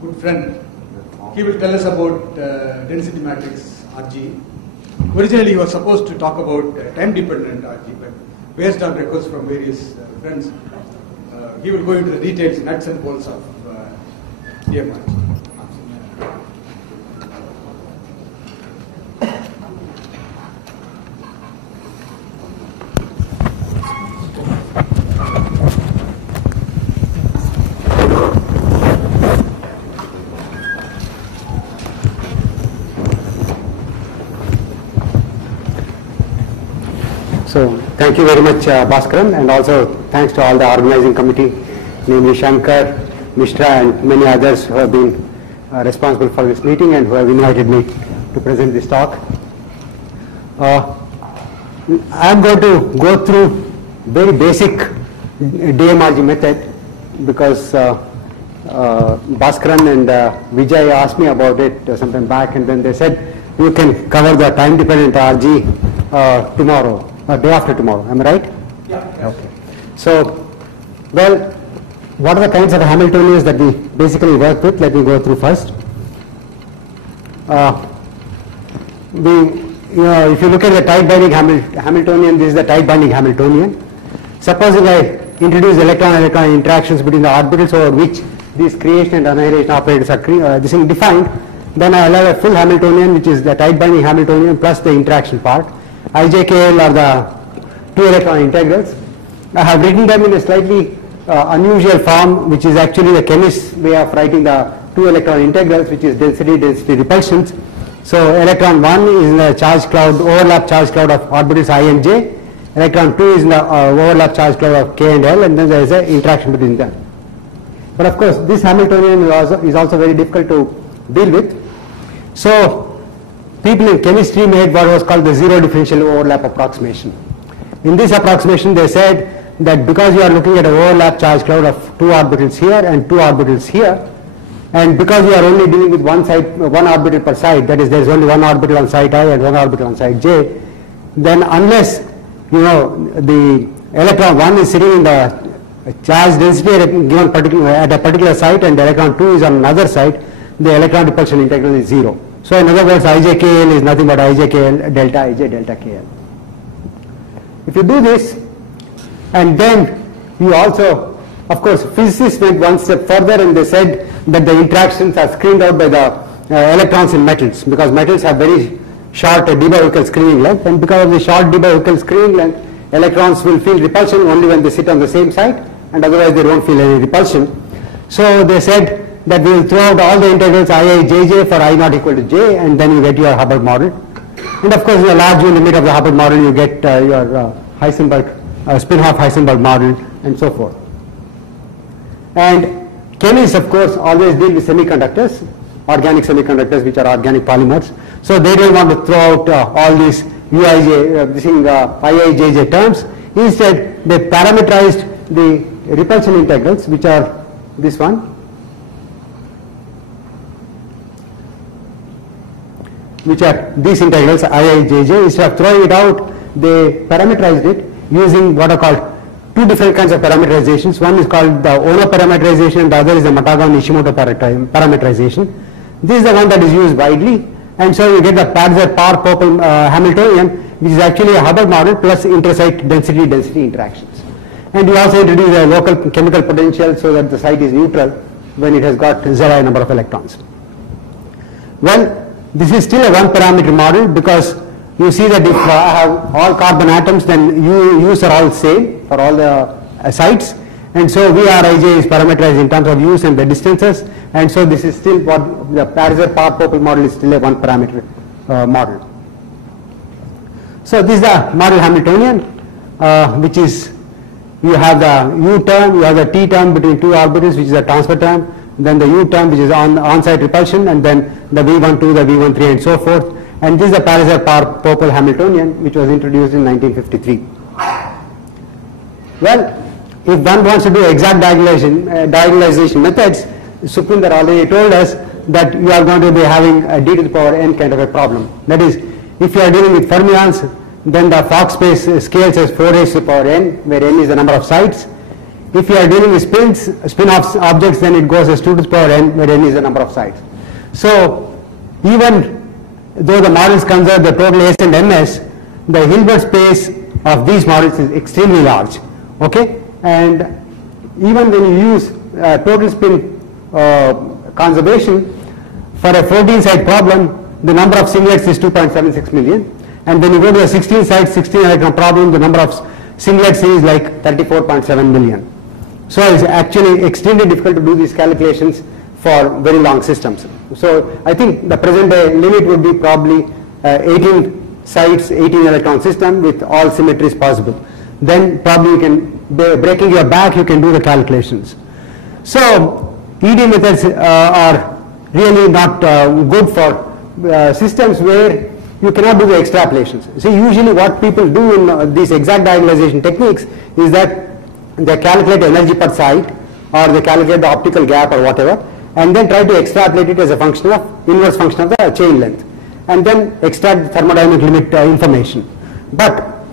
good friend. He will tell us about density matrix RG. Originally, he was supposed to talk about time-dependent RG, but based on requests from various friends, he will go into the details, nuts and bolts of DMRG. So, thank you very much, Bhaskaran, and also thanks to all the organizing committee, namely Shankar, Mishra, and many others who have been responsible for this meeting and who have invited me to present this talk. I am going to go through very basic DMRG method because Bhaskaran and Vijay asked me about it sometime back, and then they said you can cover the time-dependent RG tomorrow. Day after tomorrow, am I right? Yeah. Okay. So, well, what are the kinds of Hamiltonians that we basically work with? Let me go through first. If you look at the tight binding Hamiltonian, this is the tight binding Hamiltonian. Supposing I introduce electron-electron interactions between the orbitals over which these creation and annihilation operators are defined, then I allow a full Hamiltonian, which is the tight binding Hamiltonian plus the interaction part. IJKL are the two electron integrals. I have written them in a slightly unusual form, which is actually the chemist's way of writing the two electron integrals, which is density repulsions. So electron 1 is in the charge cloud, overlap charge cloud of orbitals I and J. Electron 2 is in the overlap charge cloud of K and L, and then there is an interaction between them. But of course, this Hamiltonian is also very difficult to deal with. So people in chemistry made what was called the zero differential overlap approximation. In this approximation, they said that because you are looking at an overlap charge cloud of two orbitals here and two orbitals here, and because you are only dealing with one orbital per side, that is, there is only one orbital on site I and one orbital on site J, then unless the electron 1 is sitting in the charge density at a particular site and the electron 2 is on another site, the electron repulsion integral is 0. So in other words, IJKL is nothing but IJKL delta IJ delta KL. If you do this, and then you also, of course, physicists went one step further and they said that the interactions are screened out by the electrons in metals, because metals have very short d/Huckel screening length, and because of the short d/Huckel screening length, electrons will feel repulsion only when they sit on the same site, and otherwise they don't feel any repulsion. So they said that we will throw out all the integrals IIJJ for I not equal to J, and then you get your Hubbard model. And of course, in the large limit of the Hubbard model, you get your Heisenberg, Spinhoff-Heisenberg model, and so forth. And chemists, of course, always deal with semiconductors, organic semiconductors, which are organic polymers. So they don't want to throw out all these IIJJ terms. Instead, they parameterized the repulsion integrals, which are this one, which are these integrals IIJJ. Instead of throwing it out, they parameterized it using what are called two different kinds of parameterizations. One is called the Ono parameterization and the other is the Matagon-Nishimoto parameterization. This is the one that is used widely, and so you get the Parzer-Parr-Pople Hamiltonian, which is actually a Hubbard model plus intersite density interactions. And you also introduce a local chemical potential so that the site is neutral when it has got Zi number of electrons. Well, this is still a one parameter model because you see that if I have all carbon atoms, then U's are all same for all the sites, and so Vrij is parameterized in terms of U's and the distances, and so this is still what the Parzer-Parr-Pople model is still a one parameter model. So this is the model Hamiltonian, which is you have the U term, you have the T term between two orbitals, which is a transfer term, then the U term, which is on-site repulsion, and then the V12, the V13, and so forth. And this is the Parzer-Parr-Pople Hamiltonian, which was introduced in 1953. Well, if one wants to do exact diagonalization methods, Sukhvinder already told us that you are going to be having a d to the power n kind of a problem. That is, if you are dealing with fermions, then the Fock space scales as 4 raised to the power n, where n is the number of sites. if you are dealing with spin-off objects, then it goes as 2 to the power n, where n is the number of sides. So even though the models conserve the total S and MS, the Hilbert space of these models is extremely large. Okay, and even when you use total spin conservation for a 14-side problem, the number of singlets is 2.76 million, and when you go to a 16-side 16-electron problem, the number of singlets is like 34.7 million. So it's actually extremely difficult to do these calculations for very long systems. So I think the present day limit would be probably 18 sides, 18 electron system with all symmetries possible. Then probably you can, breaking your back, you can do the calculations. So ED methods are really not good for systems where you cannot do the extrapolations. See, usually what people do in these exact diagonalization techniques is that they calculate energy per site, or they calculate the optical gap or whatever, and then try to extrapolate it as a function of inverse function of the chain length, and then extract the thermodynamic limit information. But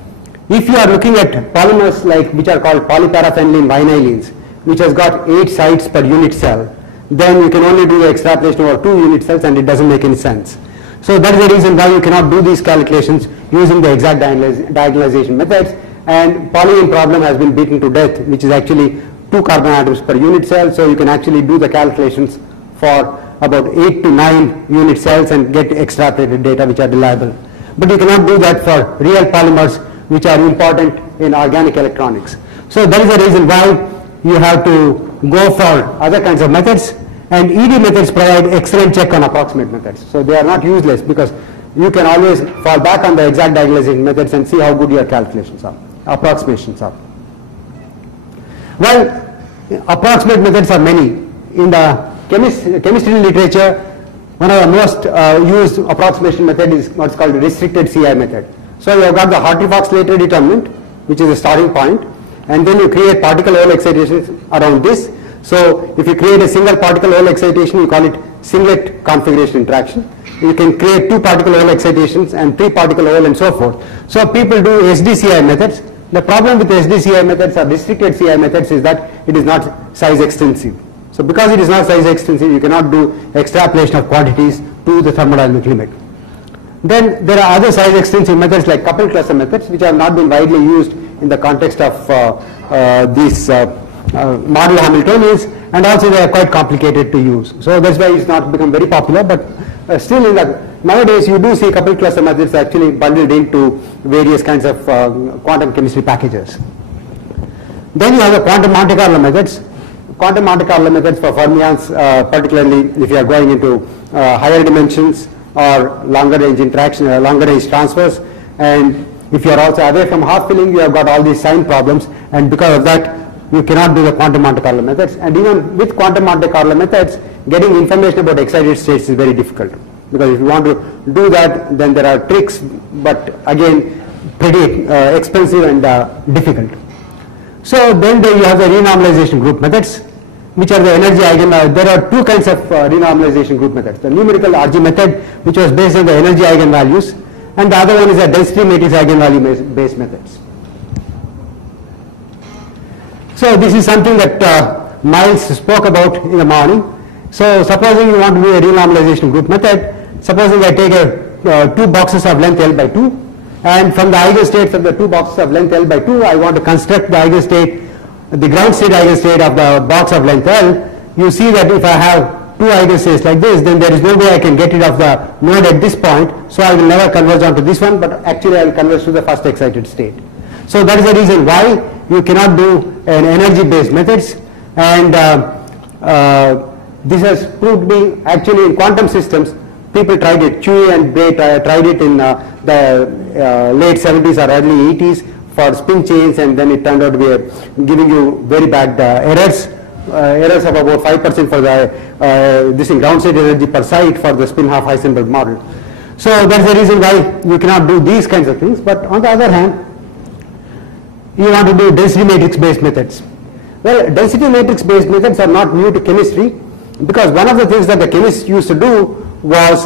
if you are looking at polymers like which are called polyparaphenylene vinylines, which has got 8 sites per unit cell, then you can only do the extrapolation over 2 unit cells, and it doesn't make any sense. So that is the reason why you cannot do these calculations using the exact diagonalization methods, and polyene problem has been beaten to death, which is actually 2 carbon atoms per unit cell. So you can actually do the calculations for about 8 to 9 unit cells and get extrapolated data which are reliable. But you cannot do that for real polymers which are important in organic electronics. So that is the reason why you have to go for other kinds of methods, and ED methods provide excellent check on approximate methods. So they are not useless, because you can always fall back on the exact diagonalization methods and see how good your calculations are, approximations are. Well, approximate methods are many. In the chemistry literature, one of the most used approximation method is what's called the restricted CI method. So you have got the Hartree-Fock Slater determinant, which is a starting point, and then you create particle hole excitations around this. So if you create a single particle hole excitation, you call it singlet configuration interaction. You can create 2 particle hole excitations and 3 particle hole and so forth. So people do SDCI methods. The problem with SDCI methods or restricted CI methods is that it is not size extensive. So because it is not size extensive, you cannot do extrapolation of quantities to the thermodynamic limit. Then there are other size extensive methods like coupled cluster methods, which have not been widely used in the context of these model Hamiltonians, and also they are quite complicated to use. So that's why it's not become very popular, but still in the nowadays you do see coupled cluster methods actually bundled into various kinds of quantum chemistry packages. Then you have the quantum Monte Carlo methods. Quantum Monte Carlo methods for fermions, particularly if you are going into higher dimensions or longer range interaction, longer range transfers, and if you are also away from half filling, you have got all these sign problems, and because of that you cannot do the quantum Monte Carlo methods. And even with quantum Monte Carlo methods, getting information about excited states is very difficult, because if you want to do that, then there are tricks, but again pretty expensive and difficult. So then you have the renormalization group methods, which are the energy eigenvalues. There are 2 kinds of renormalization group methods. The numerical RG method, which was based on the energy eigenvalues, and the other one is a density matrix eigenvalue based methods. So this is something that Miles spoke about in the morning. So supposing you want to do a renormalization group method, supposing I take 2 boxes of length L by 2, and from the eigenstates of the 2 boxes of length L by 2, I want to construct the eigenstate, the ground state eigenstate of the box of length L. You see that if I have 2 eigenstates like this, then there is no way I can get rid of the node at this point, so I will never converge onto this one, but actually I will converge to the first excited state. So that is the reason why you cannot do an energy based methods, and this has proved to be actually in quantum systems. People tried it, Chewy and Bray tried it in the late 70s or early 80s for spin chains, and then it turned out to be giving you very bad errors of about 5% for the this ground state energy per site for the spin half Heisenberg model. So that's the reason why you cannot do these kinds of things. But on the other hand, you want to do density matrix based methods. Well, density matrix based methods are not new to chemistry, because one of the things that the chemists used to do was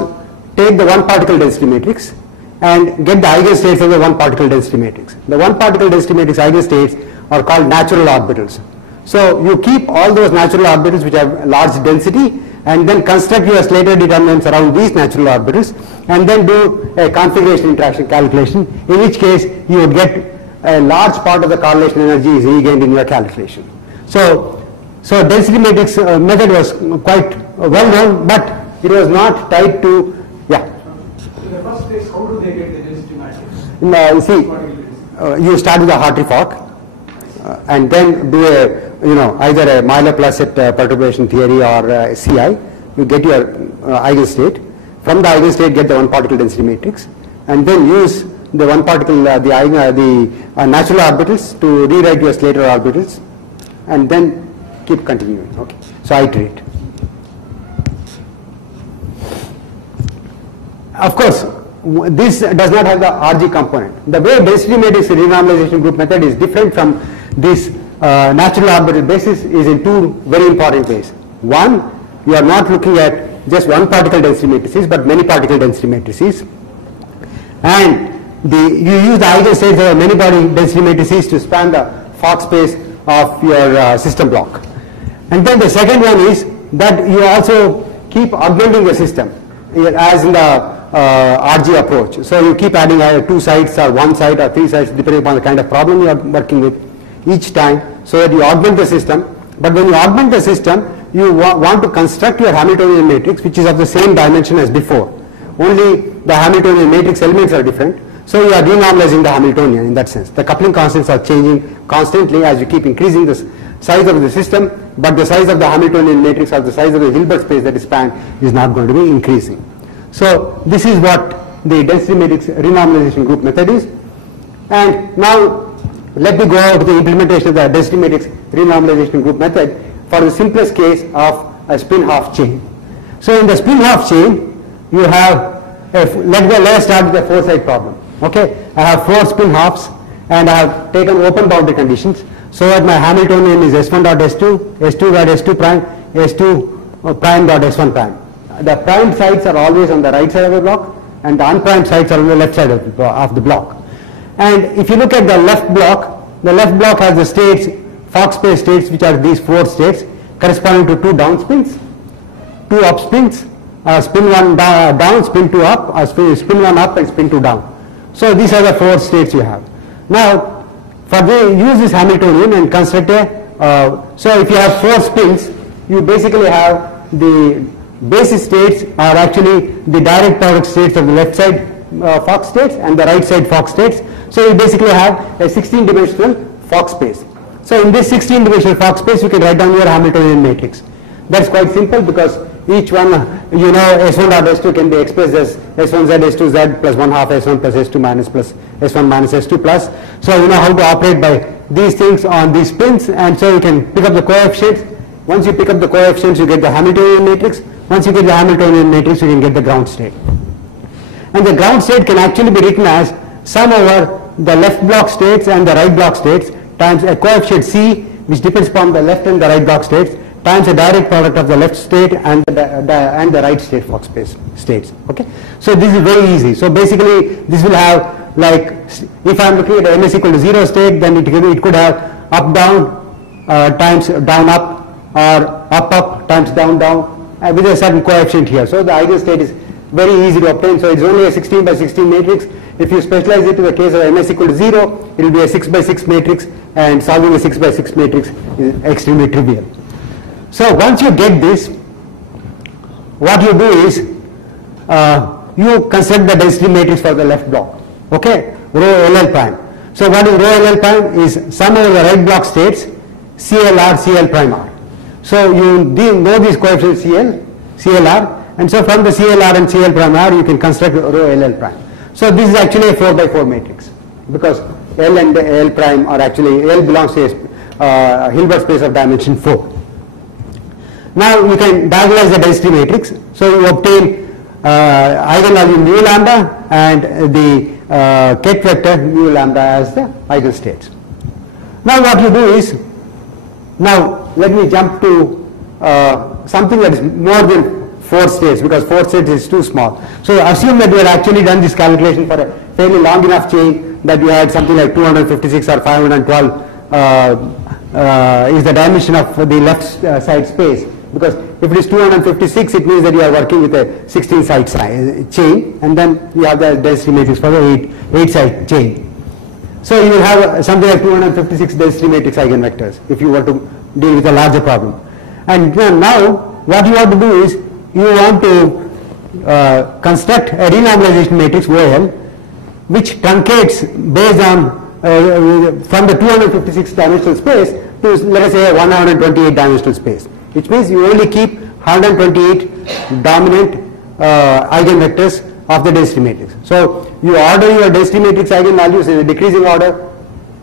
take the 1 particle density matrix and get the eigenstates of the 1 particle density matrix. The 1 particle density matrix eigenstates are called natural orbitals. So you keep all those natural orbitals which have large density, and then construct your Slater determinants around these natural orbitals, and then do a configuration interaction calculation, in which case you would get a large part of the correlation energy is regained in your calculation. So density matrix method was quite well known, but it was not tied to, In the first place, how do they get the density matrix? you see, you start with a Hartree-Fock, and then do a, either a Myler-Placet perturbation theory or CI. You get your eigenstate. From the eigenstate, get the one particle density matrix, and then use the one particle, the natural orbitals to rewrite your Slater orbitals, and then keep continuing. Okay, so iterate. Of course, this does not have the RG component. The way density matrix renormalization group method is different from this natural orbital basis is in two very important ways. One, you are not looking at just one particle density matrices, but many particle density matrices, and you use the eigenstates of many particle density matrices to span the Fock space of your system block. And then the second one is that you also keep augmenting the system, as in the RG approach. So you keep adding two sites or one site or three sites depending upon the kind of problem you are working with each time, so that you augment the system. But when you augment the system, you want to construct your Hamiltonian matrix, which is of the same dimension as before. Only the Hamiltonian matrix elements are different. So you are renormalizing the Hamiltonian in that sense. The coupling constants are changing constantly as you keep increasing the size of the system, but the size of the Hamiltonian matrix or the size of the Hilbert space that is spanned is not going to be increasing. So this is what the density matrix renormalization group method is. And now let me go over to the implementation of the density matrix renormalization group method for the simplest case of a spin half chain. So in the spin half chain, you have, let's start with the four-side problem. Okay, I have four spin halves, and I have taken open boundary conditions, so that my Hamiltonian is S1 dot S2, S2 dot S2 prime, S2 prime dot S1 prime. The primed sites are always on the right side of the block, and the unprimed sites are on the left side of the block. And if you look at the left block has the states, Fock space states, which are these four states corresponding to two down spins, two up spins, spin one down, spin two up, spin one up, and spin two down. So these are the four states you have. Now, use this Hamiltonian and construct so if you have four spins, you basically have the basis states are actually the direct product states of the left side Fock states and the right side Fock states. So you basically have a 16-dimensional Fock space. So in this 16-dimensional Fock space, you can write down your Hamiltonian matrix. That's quite simple because each one, S1 dot S2 can be expressed as S1Z, S2Z plus 1/2 S1 plus S2 minus plus S1 minus S2 plus. So you know how to operate by these things on these spins, and so you can pick up the coefficients. Once you pick up the coefficients, you get the Hamiltonian matrix. Once you get the Hamiltonian matrix, you can get the ground state. And the ground state can actually be written as sum over the left block states and the right block states times a coefficient C, which depends upon the left and the right block states, times a direct product of the left state and the right state Fock space states. Okay, so this is very easy. So basically, this will have, like, if I am looking at MS equal to 0 state, then it could have up down times down up, or up up times down down with a certain coefficient here. So the eigenstate is very easy to obtain. So it's only a 16 by 16 matrix. If you specialize it to the case of MS equal to 0, it will be a 6 by 6 matrix, and solving a 6 by 6 matrix is extremely trivial. So once you get this, what you do is you construct the density matrix for the left block. Okay, rho LL prime. So what is rho LL prime is sum over the right block states CLR CL prime R. So you know these coefficients CLR, and so from the CLR and CL prime R you can construct rho LL prime. So this is actually a 4 by 4 matrix because L and L prime are actually, L belongs to a Hilbert space of dimension 4. Now you can diagonalize the density matrix. So you obtain eigenvalue mu lambda and the Keck vector mu lambda as the eigenstates. Now what you do is, now let me jump to something that is more than 4 states, because 4 states is too small. So assume that you had actually done this calculation for a fairly long enough chain that you had something like 256 or 512 is the dimension of the left side space, because if it is 256, it means that you are working with a 16 side chain, and then you have the density matrix for the 8 side chain. So you will have something like 256 density matrix eigenvectors if you were to deal with a larger problem. And now what you want to do is you want to construct a renormalization matrix OL which truncates based on from the 256 dimensional space to, let us say, a 128 dimensional space, which means you only keep 128 dominant eigenvectors of the density matrix. So you order your density matrix eigenvalues in a decreasing order,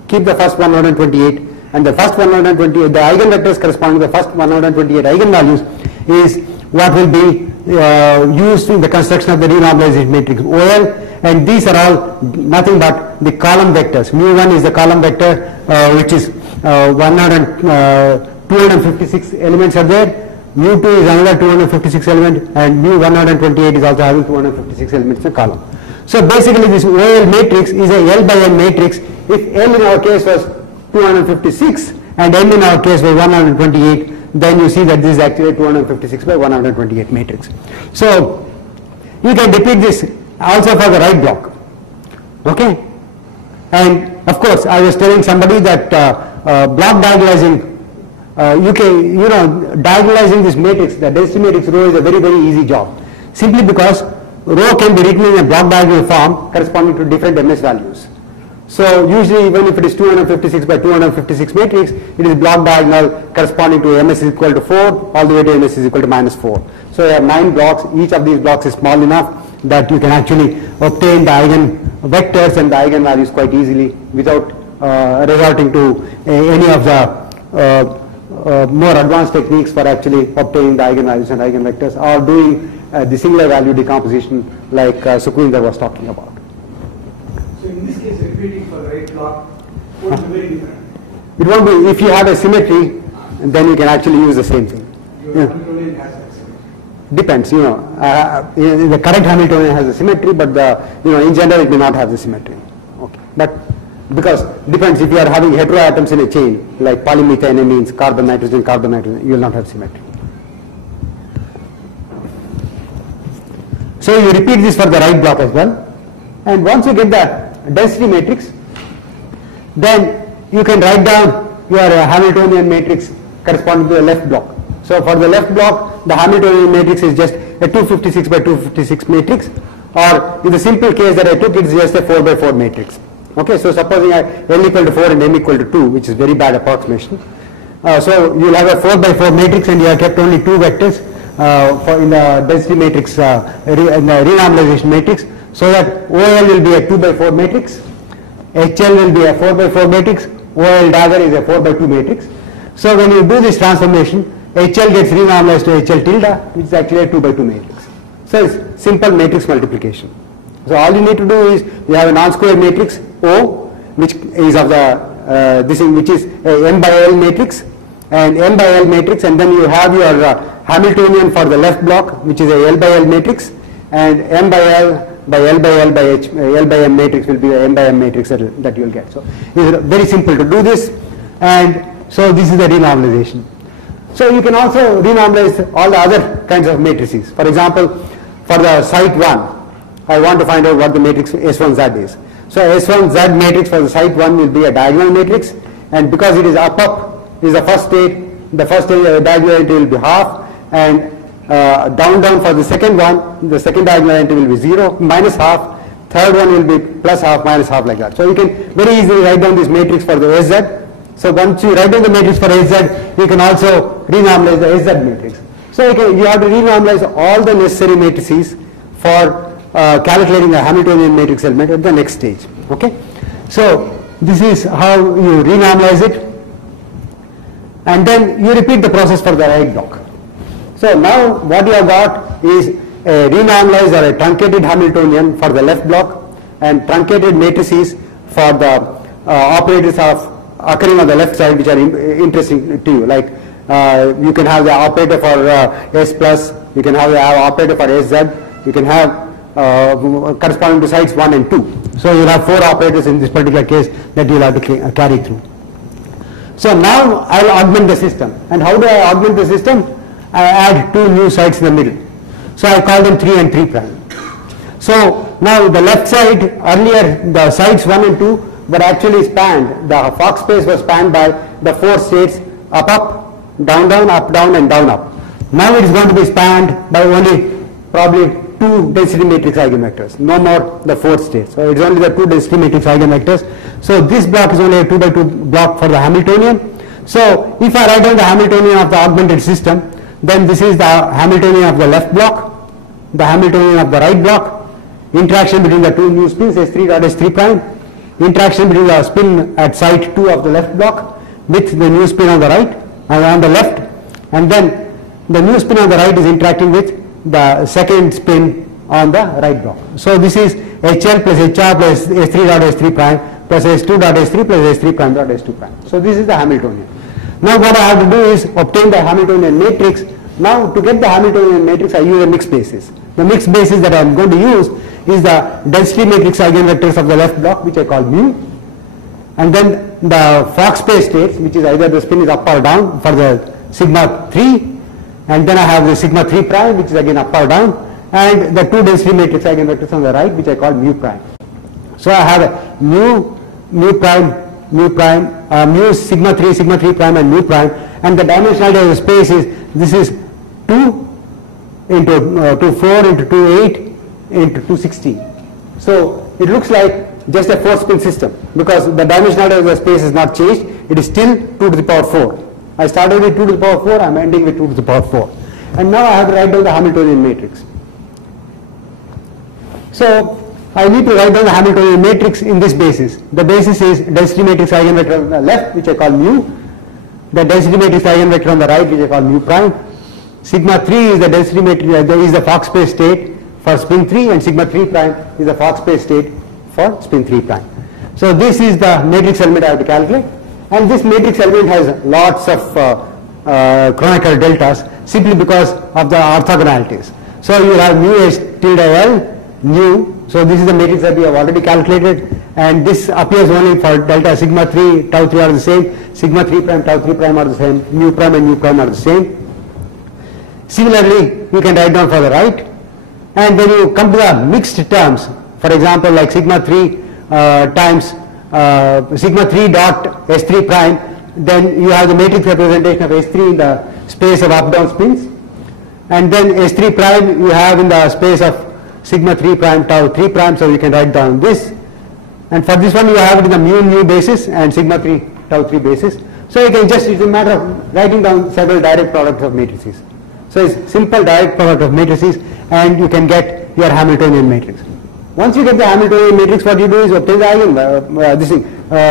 keep the first 128, and the first 128, the eigenvectors corresponding to the first 128 eigenvalues is what will be used in the construction of the renormalization matrix OL, and these are all nothing but the column vectors. Mu1 is the column vector which is 256 elements are there, mu2 is another 256 element, and mu128 is also having 256 elements in the column. So basically this OL matrix is a L by N matrix. If L in our case was 256 and N in our case was 128, then you see that this is actually 256 by 128 matrix. So you can depict this also for the right block. Okay? And of course, I was telling somebody that block diagonalizing, diagonalizing this matrix, the density matrix rho, is a very, very easy job. Simply because rho can be written in a block diagonal form corresponding to different MS values. So usually even if it is 256 by 256 matrix, it is block diagonal corresponding to MS is equal to 4 all the way to MS is equal to minus 4. So you have 9 blocks. Each of these blocks is small enough that you can actually obtain the eigenvectors and the eigenvalues quite easily without resorting to any of the more advanced techniques for actually obtaining the eigenvalues and eigenvectors, or doing the singular value decomposition like Sukhwinder was talking about. So in this case, repeating for the right block would be very different. It won't be. If you have a symmetry, then you can actually use the same thing. Your Hamiltonian has that symmetry. Depends, the correct Hamiltonian has a symmetry, but in general it may not have the symmetry. Okay, but because depends, if you are having heteroatoms in a chain like polymethane amines, carbon, nitrogen, you will not have symmetry. So you repeat this for the right block as well, and once you get the density matrix, then you can write down your Hamiltonian matrix corresponding to the left block. So for the left block, the Hamiltonian matrix is just a 256 by 256 matrix, or in the simple case that I took, it is just a 4 by 4 matrix. Okay, so supposing L equal to 4 and M equal to 2, which is very bad approximation. So you will have a 4 by 4 matrix, and you have kept only 2 vectors in the density matrix, in the renormalization matrix, so that OL will be a 2 by 4 matrix, HL will be a 4 by 4 matrix, OL dagger is a 4 by 2 matrix. So when you do this transformation, HL gets renormalized to HL tilde, which is actually a 2 by 2 matrix. So it's simple matrix multiplication. So all you need to do is you have a non-square matrix O, which is of the which is a M by L matrix, and M by L matrix, and then you have your Hamiltonian for the left block, which is a L by L matrix, and M by L by L by L by H, L by M matrix will be the M by M matrix that you will get. So it is very simple to do this, and so this is the renormalization. So you can also renormalize all the other kinds of matrices. For example, for the site 1, I want to find out what the matrix S1Z is. So S1Z matrix for the site 1 will be a diagonal matrix, and because it is up is the first state diagonal entry will be half, and down for the second one, the second diagonal entry will be 0, minus half, third one will be plus half, minus half, like that. So you can very easily write down this matrix for the SZ. So once you write down the matrix for SZ, you can also renormalize the SZ matrix. So you have to renormalize all the necessary matrices for calculating the Hamiltonian matrix element at the next stage. Okay, so this is how you renormalize it, and then you repeat the process for the right block. So now what you have got is a renormalized or a truncated Hamiltonian for the left block, and truncated matrices for the operators of occurring on the left side, which are interesting to you. Like you can have the operator for S plus, you can have the operator for SZ, you can have corresponding to sites 1 and 2. So you will have 4 operators in this particular case that you will have to carry through. So now I will augment the system. And how do I augment the system? I add two new sites in the middle. So I call them 3 and 3 prime. So now the left side, earlier the sites 1 and 2 were actually spanned. The Fock space was spanned by the 4 states up, up, down, down, up, down, and down, up. Now it is going to be spanned by only probably 2 density matrix eigenvectors, no more the 4 states. So it is only the 2 density matrix eigenvectors. So this block is only a 2 by 2 block for the Hamiltonian. So if I write down the Hamiltonian of the augmented system, then this is the Hamiltonian of the left block, the Hamiltonian of the right block, interaction between the two new spins S3 dot S3 prime, interaction between the spin at site 2 of the left block with the new spin on the right and on the left, and then the new spin on the right is interacting with the second spin on the right block. So this is HL plus HR plus S3 dot S3 prime plus S2 dot S3 plus S3 prime dot S2 prime. So this is the Hamiltonian. Now what I have to do is obtain the Hamiltonian matrix. Now to get the Hamiltonian matrix I use a mixed basis. The mixed basis that I am going to use is the density matrix eigenvectors of the left block, which I call mu, and then the Fock space states, which is either the spin is up or down for the sigma 3, and then I have the sigma 3 prime, which is again up or down, and the 2 density matrix eigenvectors on the right, which I call mu prime. So I have a mu prime, mu sigma 3 prime, and mu prime, and the dimensionality of the space is, this is 2 into 2 4 into 2 8 into 216. So it looks like just a 4 spin system because the dimensionality of the space is not changed. It is still 2 to the power 4. I started with 2 to the power 4, I am ending with 2 to the power 4. And now I have to write down the Hamiltonian matrix. So I need to write down the Hamiltonian matrix in this basis. The basis is density matrix eigenvector on the left, which I call mu, the density matrix eigenvector on the right, which I call mu prime. Sigma 3 is the density matrix, is the Fock space state for spin 3, and sigma 3 prime is the Fock space state for spin 3 prime. So this is the matrix element I have to calculate, and this matrix element has lots of Kronecker deltas simply because of the orthogonalities. So you have mu S tilde L, mu, so this is the matrix that we have already calculated, and this appears only for delta sigma 3, tau 3 are the same, sigma 3 prime, tau 3 prime are the same, mu prime and mu prime are the same. Similarly, you can write down for the right, and when you come to the mixed terms, for example like sigma 3 times sigma 3 dot S3 prime, then you have the matrix representation of S3 in the space of up-down spins, and then S3 prime you have in the space of sigma 3 prime, tau 3 prime, so you can write down this, and for this one you have it in the mu basis and sigma 3 tau 3 basis. So you can just, it's a matter of writing down several direct products of matrices. So it's simple direct product of matrices, and you can get your Hamiltonian matrix. Once you get the Hamiltonian matrix, what you do is obtain the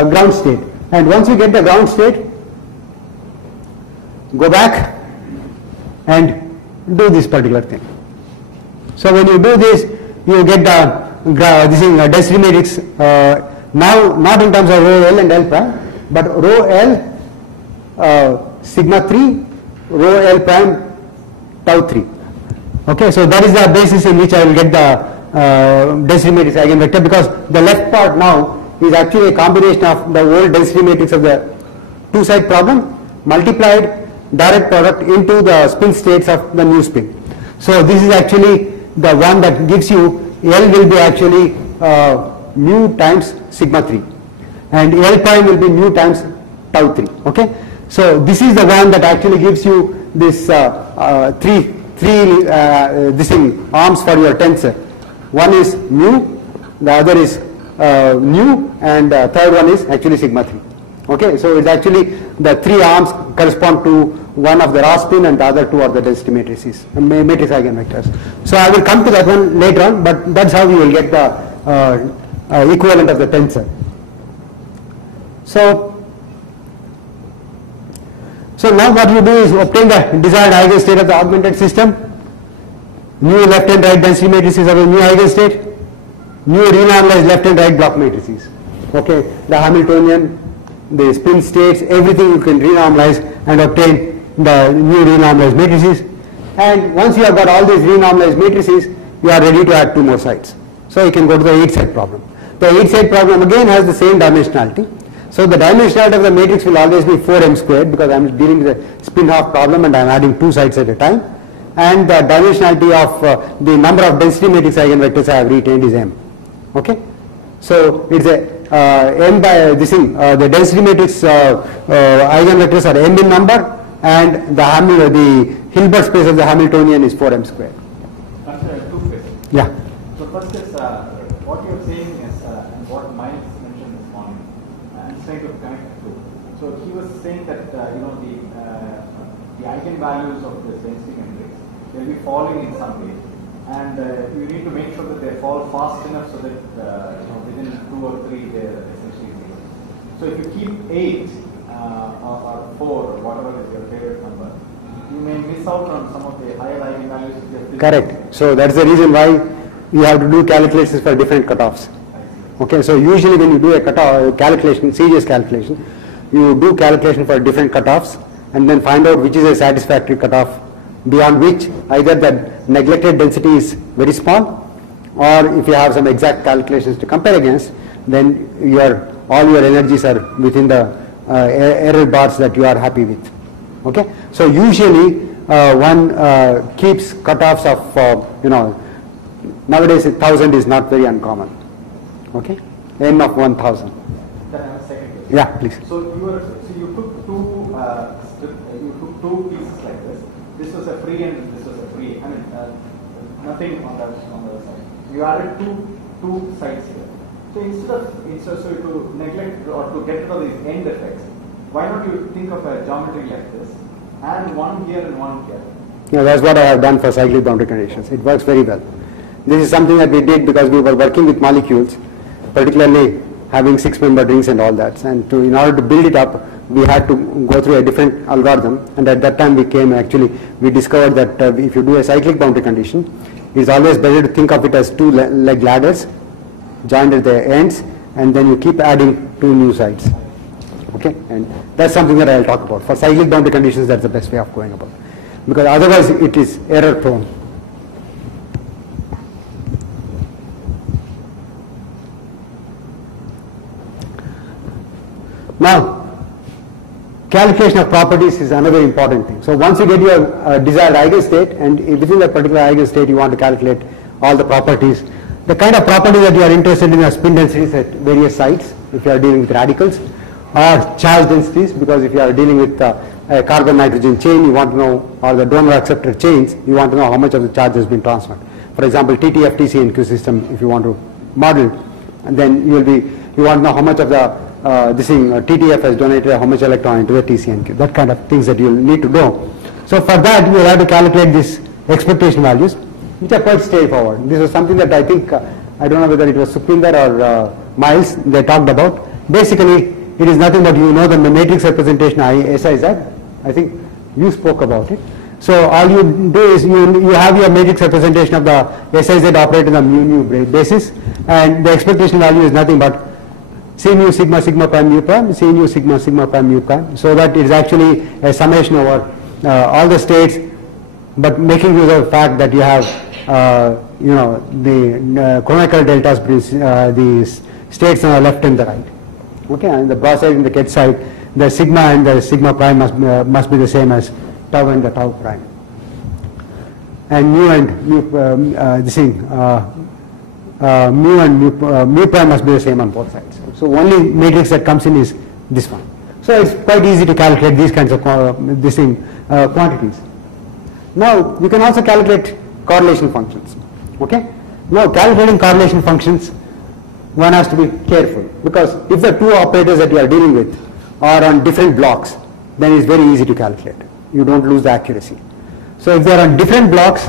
ground state, and once you get the ground state, go back and do this particular thing. So when you do this, you get the density matrix now not in terms of rho L and L prime, but rho L sigma 3, rho L prime tau 3. Okay, so that is the basis in which I will get the density matrix eigenvector, because the left part now is actually a combination of the old density matrix of the two-side problem multiplied direct product into the spin states of the new spin. So this is actually the one that gives you L will be actually mu times sigma 3, and L prime will be mu times tau 3. Okay, so this is the one that actually gives you this three arms for your tensor. One is mu, the other is nu, and the third one is actually sigma 3. Okay, so it's actually the 3 arms correspond to one of the raw spin and the other 2 are the density matrices, matrix eigenvectors. So I will come to that one later on, but that's how you will get the equivalent of the tensor. So now what you do is obtain the desired eigenstate of the augmented system, new left and right density matrices of a new eigenstate, new renormalized left and right block matrices. Okay, the Hamiltonian, the spin states, everything you can renormalize and obtain the new renormalized matrices. And once you have got all these renormalized matrices, you are ready to add 2 more sites. So you can go to the 8-side problem. The 8-side problem again has the same dimensionality. So the dimensionality of the matrix will always be 4m squared because I am dealing with a spin-half problem and I am adding two sides at a time. And the dimensionality of the number of density matrix eigenvectors I have retained is m. Okay? So it's a m by this thing. The density matrix eigenvectors are m in number, and the Hilbert space of the Hamiltonian is 4m squared. Two questions. Yeah. So first is what you're saying is and what Miles mentioned this morning. I'm trying to connect the two. So he was saying that the eigenvalues of this density matrix will be falling in some way, and you need to make sure that they fall fast enough so that within 2 or 3 they're essentially zero. So if you keep 8 or 4 or whatever is your favorite number, you may miss out on some of the higher eigenvalues. Correct. So that's the reason why you have to do calculations for different cutoffs. Okay. So usually when you do a cutoff calculation, serious calculation, you do calculation for different cutoffs and then find out which is a satisfactory cutoff, beyond which either the neglected density is very small, or if you have some exact calculations to compare against, then all your energies are within the error bars that you are happy with. Okay, so usually one keeps cutoffs of nowadays 1000 is not very uncommon. Okay, n of 1000. Then I have a second question. Yeah, please. So you took two pieces like this. This was a free and this was a free. I mean, nothing on the other side. You added two sides here. So instead of to neglect or to get rid of these end effects, why don't you think of a geometry like this and one here and one here? Yeah, that's what I have done for cyclic boundary conditions. It works very well. This is something that we did because we were working with molecules, particularly having 6-membered rings and all that. And in order to build it up, we had to go through a different algorithm. And at that time we discovered that if you do a cyclic boundary condition, it's always better to think of it as two leg ladders joined at the ends, and then you keep adding two new sides. Okay, and that's something that I'll talk about. For cyclic boundary conditions, that's the best way of going about, because otherwise it is error prone. Now, calculation of properties is another important thing. So once you get your desired eigenstate, and within that particular eigenstate you want to calculate all the properties. The kind of properties that you are interested in are spin densities at various sites, if you are dealing with radicals, or charge densities, because if you are dealing with a carbon-nitrogen chain, you want to know, or the donor-acceptor chains, you want to know how much of the charge has been transferred. For example, TTF, TCNQ system, if you want to model, and then you want to know how much of the TTF has donated how much electron into the TCNQ, that kind of things that you will need to know. So for that, you will have to calculate these expectation values, which are quite straightforward. This was something that I think, I don't know whether it was Sukhvinder or Miles, they talked about. Basically, it is nothing but the matrix representation SIZ. I think you spoke about it. So all you do is you have your matrix representation of the SIZ operated on the mu basis, and the expectation value is nothing but C mu sigma sigma prime mu prime, C mu sigma sigma prime mu prime, so that it is actually a summation over all the states, but making use of the fact that you have the chronicle deltas between the states on the left and the right. Okay, and the bra side and the ket side, the sigma and the sigma prime must be the same as tau and the tau prime. And mu and mu prime must be the same on both sides. So only matrix that comes in is this one. So it's quite easy to calculate these kinds of quantities. Now you can also calculate correlation functions. Okay. Now calculating correlation functions, one has to be careful, because if the two operators that you are dealing with are on different blocks, then it's very easy to calculate. You don't lose the accuracy. So if they are on different blocks,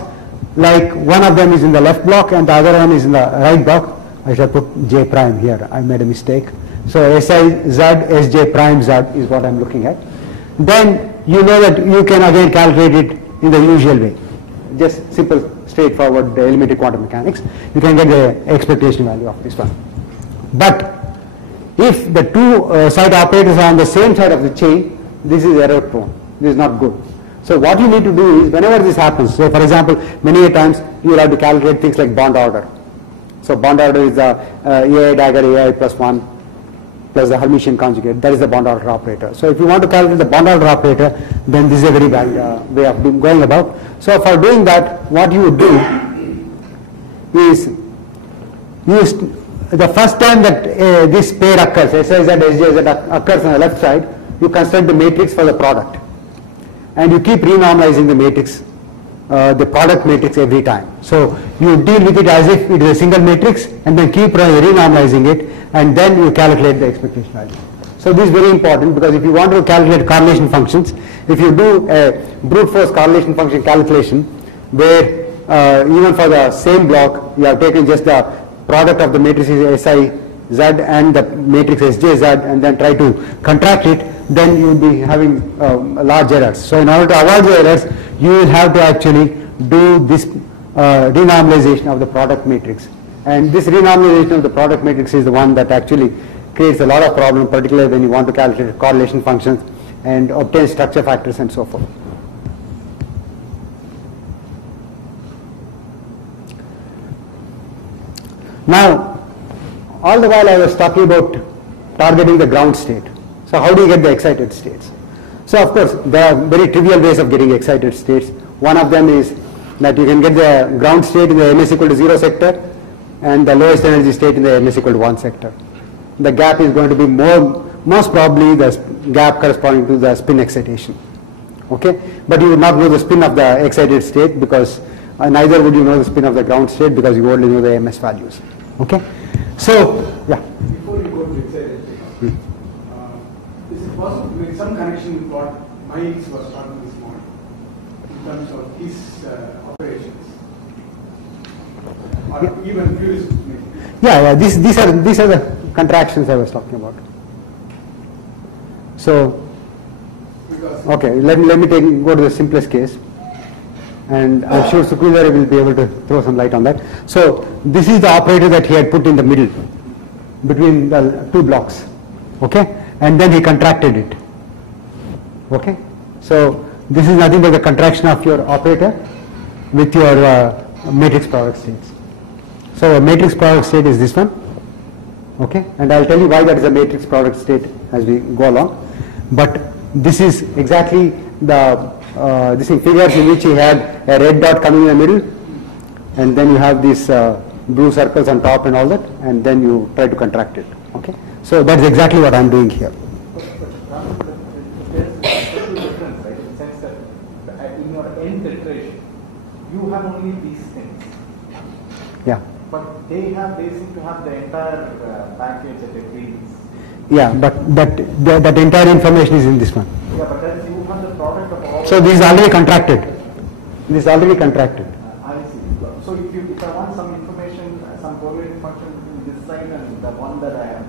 like one of them is in the left block and the other one is in the right block, I shall put J prime here, I made a mistake. So SI Z, Sj prime Z is what I'm looking at. Then you know that you can again calculate it in the usual way. Just simple, straightforward elementary quantum mechanics. You can get the expectation value of this one. But if the two side operators are on the same side of the chain, this is error prone. This is not good. So what you need to do is, whenever this happens, so for example, many times you will have to calculate things like bond order. So bond order is the AI dagger AI plus 1, plus the Hermitian conjugate. That is the bond order operator. So if you want to calculate the bond order operator, then this is a very bad way of going about. So for doing that, what you would do is the first time that this pair occurs, SIZ, SJZ occurs on the left side, you construct the matrix for the product. And you keep renormalizing the matrix, the product matrix every time. So you deal with it as if it is a single matrix and then keep renormalizing it, and then you calculate the expectation value. So this is very important, because if you want to calculate correlation functions, if you do a brute force correlation function calculation where even for the same block you have taken just the product of the matrices SIZ and the matrix SJZ and then try to contract it, then you will be having large errors. So in order to avoid the errors, you will have to actually do this renormalization of the product matrix. And this renormalization of the product matrix is the one that actually creates a lot of problem, particularly when you want to calculate correlation functions and obtain structure factors and so forth. Now, all the while I was talking about targeting the ground state. So how do you get the excited states? So of course, there are very trivial ways of getting excited states. One of them is that you can get the ground state in the ms equal to 0 sector and the lowest energy state in the ms equal to 1 sector. The gap is going to be most probably the gap corresponding to the spin excitation. Okay, but you would not know the spin of the excited state, because neither would you know the spin of the ground state, because you only know the ms values. Okay, so yeah. Before you go to excited state, is it possible to make some connection with what Miles was talking this morning in terms of his operations, or even Lewis? Yeah, these are the contractions I was talking about. So, okay, let me go to the simplest case, and I'm sure Sukhvindra will be able to throw some light on that. So this is the operator that he had put in the middle between the two blocks, okay, and then he contracted it. Okay, so this is nothing but the contraction of your operator with your matrix product states. So a matrix product state is this one, okay, and I'll tell you why that is a matrix product state as we go along. But this is exactly the this in figures in which you had a red dot coming in the middle, and then you have these blue circles on top and all that, and then you try to contract it. Okay, so that's exactly what I'm doing here. There's a little difference, right? In the sense that in your end iteration, you have only these things. Yeah. But they seem to have the entire package at a glance. Yeah, but that entire information is in this one. Yeah, but then you have the product of all. So this is already contracted. This is already contracted. I see. So if I want some information, some correlating function between this side and the one that I have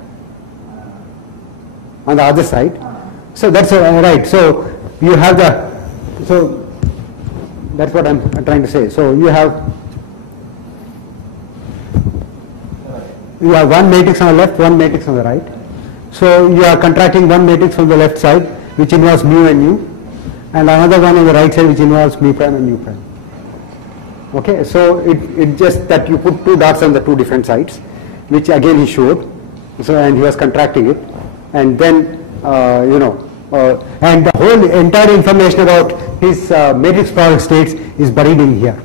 On the other side. So that's right. So you have so that's what I'm trying to say. So you have one matrix on the left, one matrix on the right. So you are contracting one matrix from the left side, which involves mu and nu, and another one on the right side which involves mu prime and nu prime. Okay, so it just that you put two dots on the two different sides, which again he showed. So and he was contracting it, and then and the whole entire information about his matrix product states is buried in here.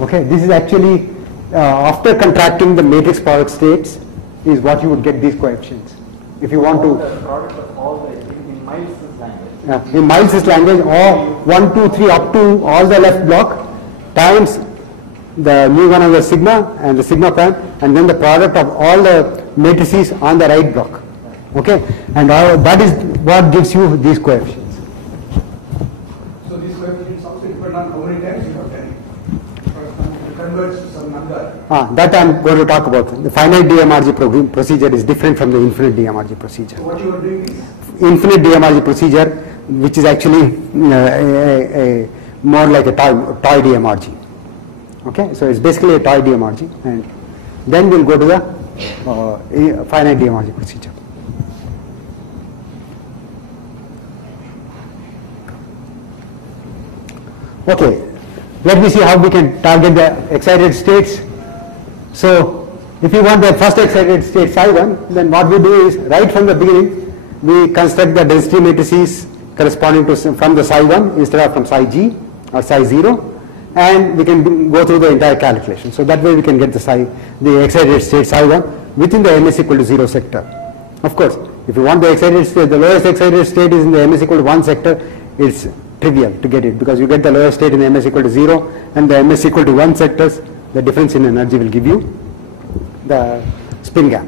Okay, this is actually after contracting the matrix product states is what you would get these coefficients. If you want to, the product of all the in Miles' language. in Miles' language, all 1, 2, 3 up to all the left block times the mu1 of the sigma and the sigma prime, and then the product of all the matrices on the right block. Okay, and that is what gives you these coefficients. So these coefficients also depend on how many times you have done it. For example, to converge to some number. That I am going to talk about. The finite DMRG procedure is different from the infinite DMRG procedure. What you are doing is Infinite DMRG procedure, which is actually more like a toy DMRG. Okay, so it's basically a toy DMRG, and then we'll go to the finite DMRG procedure. Okay, let me see how we can target the excited states. So If you want the first excited state psi 1, then what we do is right from the beginning we construct the density matrices corresponding to from the psi 1 instead of from psi g or psi 0, and we can go through the entire calculation. So that way we can get the excited state psi 1 within the ms equal to 0 sector. Of course, if you want the excited state, the lowest excited state is in the ms equal to 1 sector, it's trivial to get it because you get the lowest state in the ms equal to 0 and the ms equal to 1 sectors, the difference in energy will give you the spin gap.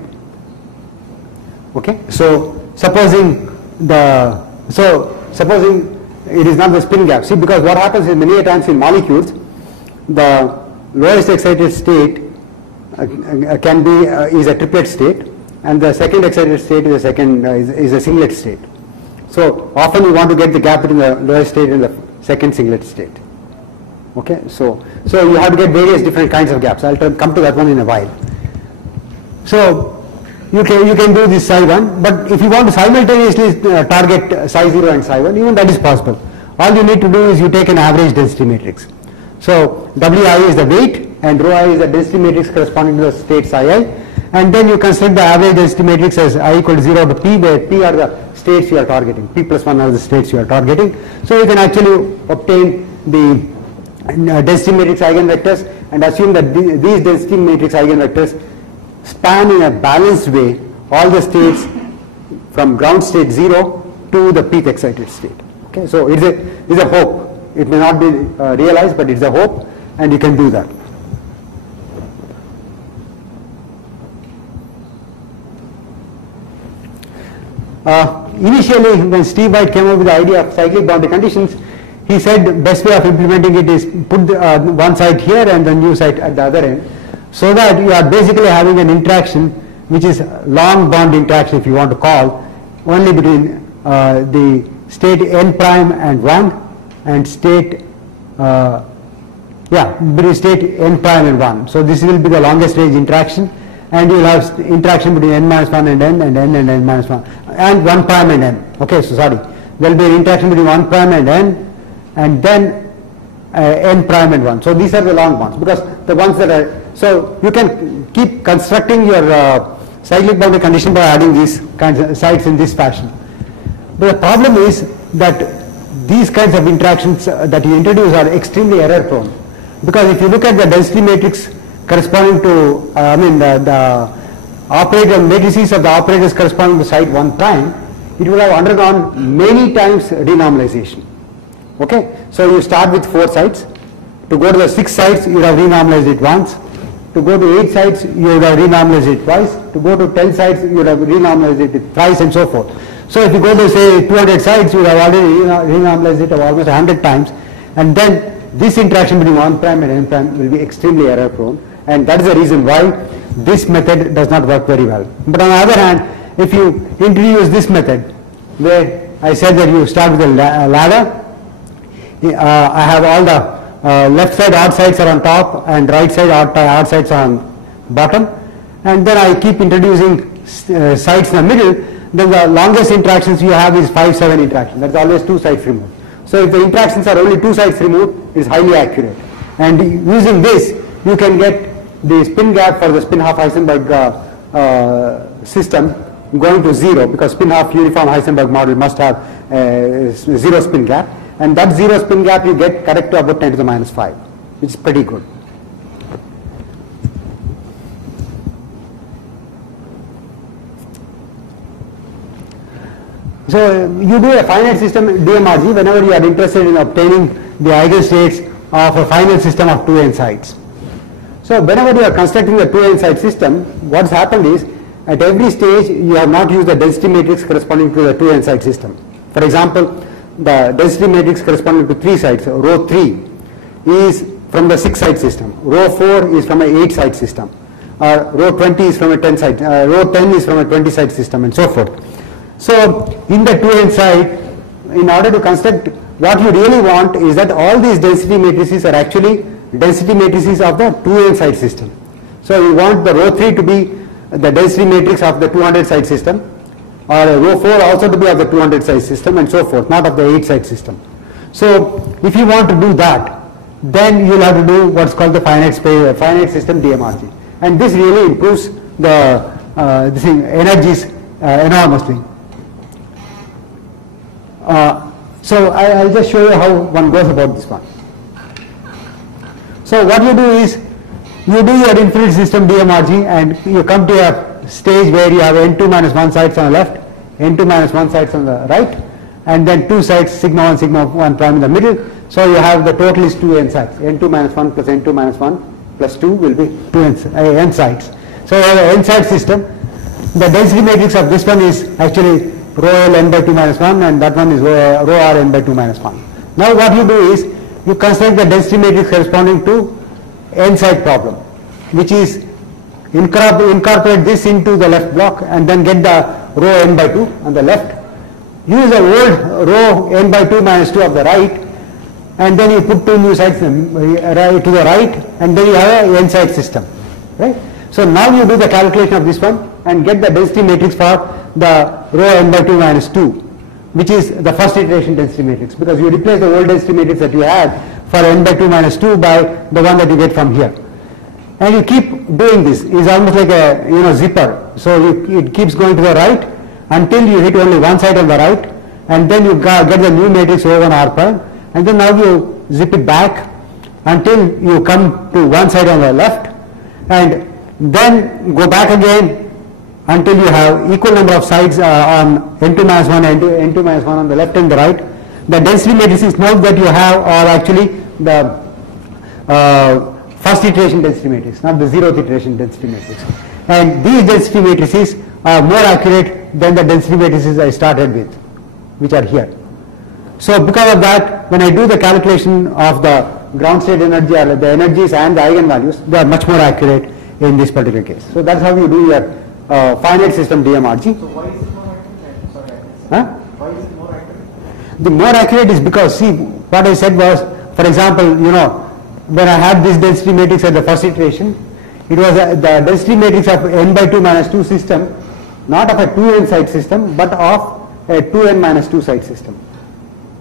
Okay, so supposing it is not the spin gap. See, because what happens is many times in molecules, the lowest excited state can be is a triplet state, and the second excited state is a singlet state. So often you want to get the gap between the lowest state and the second singlet state. Okay, so you have to get various different kinds of gaps. I'll come to that one in a while. So you can do this psi 1, but if you want to simultaneously target psi 0 and psi 1, even that is possible. All you need to do is you take an average density matrix. So Wi is the weight and rho I is the density matrix corresponding to the state psi I, and then you construct the average density matrix as I equal to 0 to p, where p are the states you are targeting, p plus 1 are the states you are targeting. So you can actually obtain the density matrix eigenvectors and assume that these density matrix eigenvectors span in a balanced way all the states from ground state 0 to the peak excited state. Okay, so it's a hope. It may not be realized, but it's a hope, and you can do that. Initially, when Steve White came up with the idea of cyclic boundary conditions, he said the best way of implementing it is put one side here and the new side at the other end, so that you are basically having an interaction which is long bond interaction, if you want to call, only between the state n prime and 1 and state between state n prime and 1. So this will be the longest range interaction, and you will have interaction between n minus 1 and n and n and n minus 1 and 1 prime and n. Okay, so sorry, there will be an interaction between 1 prime and n, and then n prime and 1. So these are the long bonds, because the ones that are, so you can keep constructing your cyclic boundary condition by adding these kinds of sites in this fashion. But the problem is that these kinds of interactions that you introduce are extremely error prone, because if you look at the density matrix corresponding to the operator matrices of the operators corresponding to site 1 prime, it will have undergone many times renormalization. Okay, so you start with 4 sites. To go to the 6 sites, you would have renormalized it once. To go to 8 sites, you would have renormalized it twice. To go to 10 sites, you would have renormalized it thrice, and so forth. So if you go to say 200 sites, you would have already renormalized it almost 100 times, and then this interaction between 1 prime and n prime will be extremely error prone, and that is the reason why this method does not work very well. But on the other hand, if you introduce this method, where I said that you start with a ladder, I have all the left side odd sides are on top and right side odd sides are on bottom, and then I keep introducing sites in the middle, then the longest interactions you have is 5-7 interaction. That's always 2 sites removed. So if the interactions are only 2 sites removed, it is highly accurate. And using this, you can get the spin gap for the spin half Heisenberg system going to 0, because spin half uniform Heisenberg model must have 0 spin gap, and that 0 spin gap you get correct to about 10 to the minus 5, which is pretty good. So you do a finite system DMRG whenever you are interested in obtaining the eigenstates of a finite system of 2n sites. So whenever you are constructing the 2n site system, what's happened is at every stage you have not used the density matrix corresponding to the 2n site system. For example, the density matrix corresponding to 3 sites, rho 3 is from the 6 site system, rho 4 is from an 8 site system, rho 20 is from a 10 site, rho 10 is from a 20 site system, and so forth. So in the 2n site, in order to construct, what you really want is that all these density matrices are actually density matrices of the 2n site system. So you want the rho 3 to be the density matrix of the 200 site system, or rho 4 also to be of the 200 site system, and so forth, not of the 8 site system. So if you want to do that, then you will have to do what's called the finite system DMRG. and this really improves the this thing, energies enormously. So I'll just show you how one goes about this one. So what you do is, you do your infinite system DMRG and you come to a stage where you have n2 minus 1 sides on the left, n2 minus 1 sides on the right, and then 2 sides sigma 1 sigma 1 prime in the middle. So you have the total is 2 n sides, n2 minus 1 plus n2 minus 1 plus 2 will be 2 n sides. So you have an n side system. The density matrix of this one is actually rho L n by 2 minus 1, and that one is rho R n by 2 minus 1. Now what you do is, you construct the density matrix corresponding to n side problem, which is incorporate this into the left block and then get the rho n by 2 on the left. Use the old rho n by 2 minus 2 of the right, and then you put 2 new sides to the right, and then you have an n side system, right? So now you do the calculation of this one and get the density matrix for the rho n by 2 minus 2, which is the first iteration density matrix, because you replace the old density matrix that you had for n by 2 minus 2 by the one that you get from here. And you keep doing this. It's almost like a zipper. So it keeps going to the right until you hit only one side on the right, and then you get the new matrix O1 R prime, and then now you zip it back until you come to one side on the left, and then go back again until you have equal number of sides on n2 minus 1 and n2 minus 1 on the left and the right. The density matrices now that you have are actually the first iteration density matrix, not the zeroth iteration density matrix. And these density matrices are more accurate than the density matrices I started with, which are here. So because of that, when I do the calculation of the ground state energy, or the energies and the eigenvalues, they are much more accurate in this particular case. So that's how you do your finite system DMRG. So why is it more accurate? Sorry, why is it more accurate? The more accurate is because, see, what I said was, for example, when I had this density matrix at the first iteration, it was the density matrix of n by 2 minus 2 system, not of a 2n side system, but of a 2n minus 2 side system.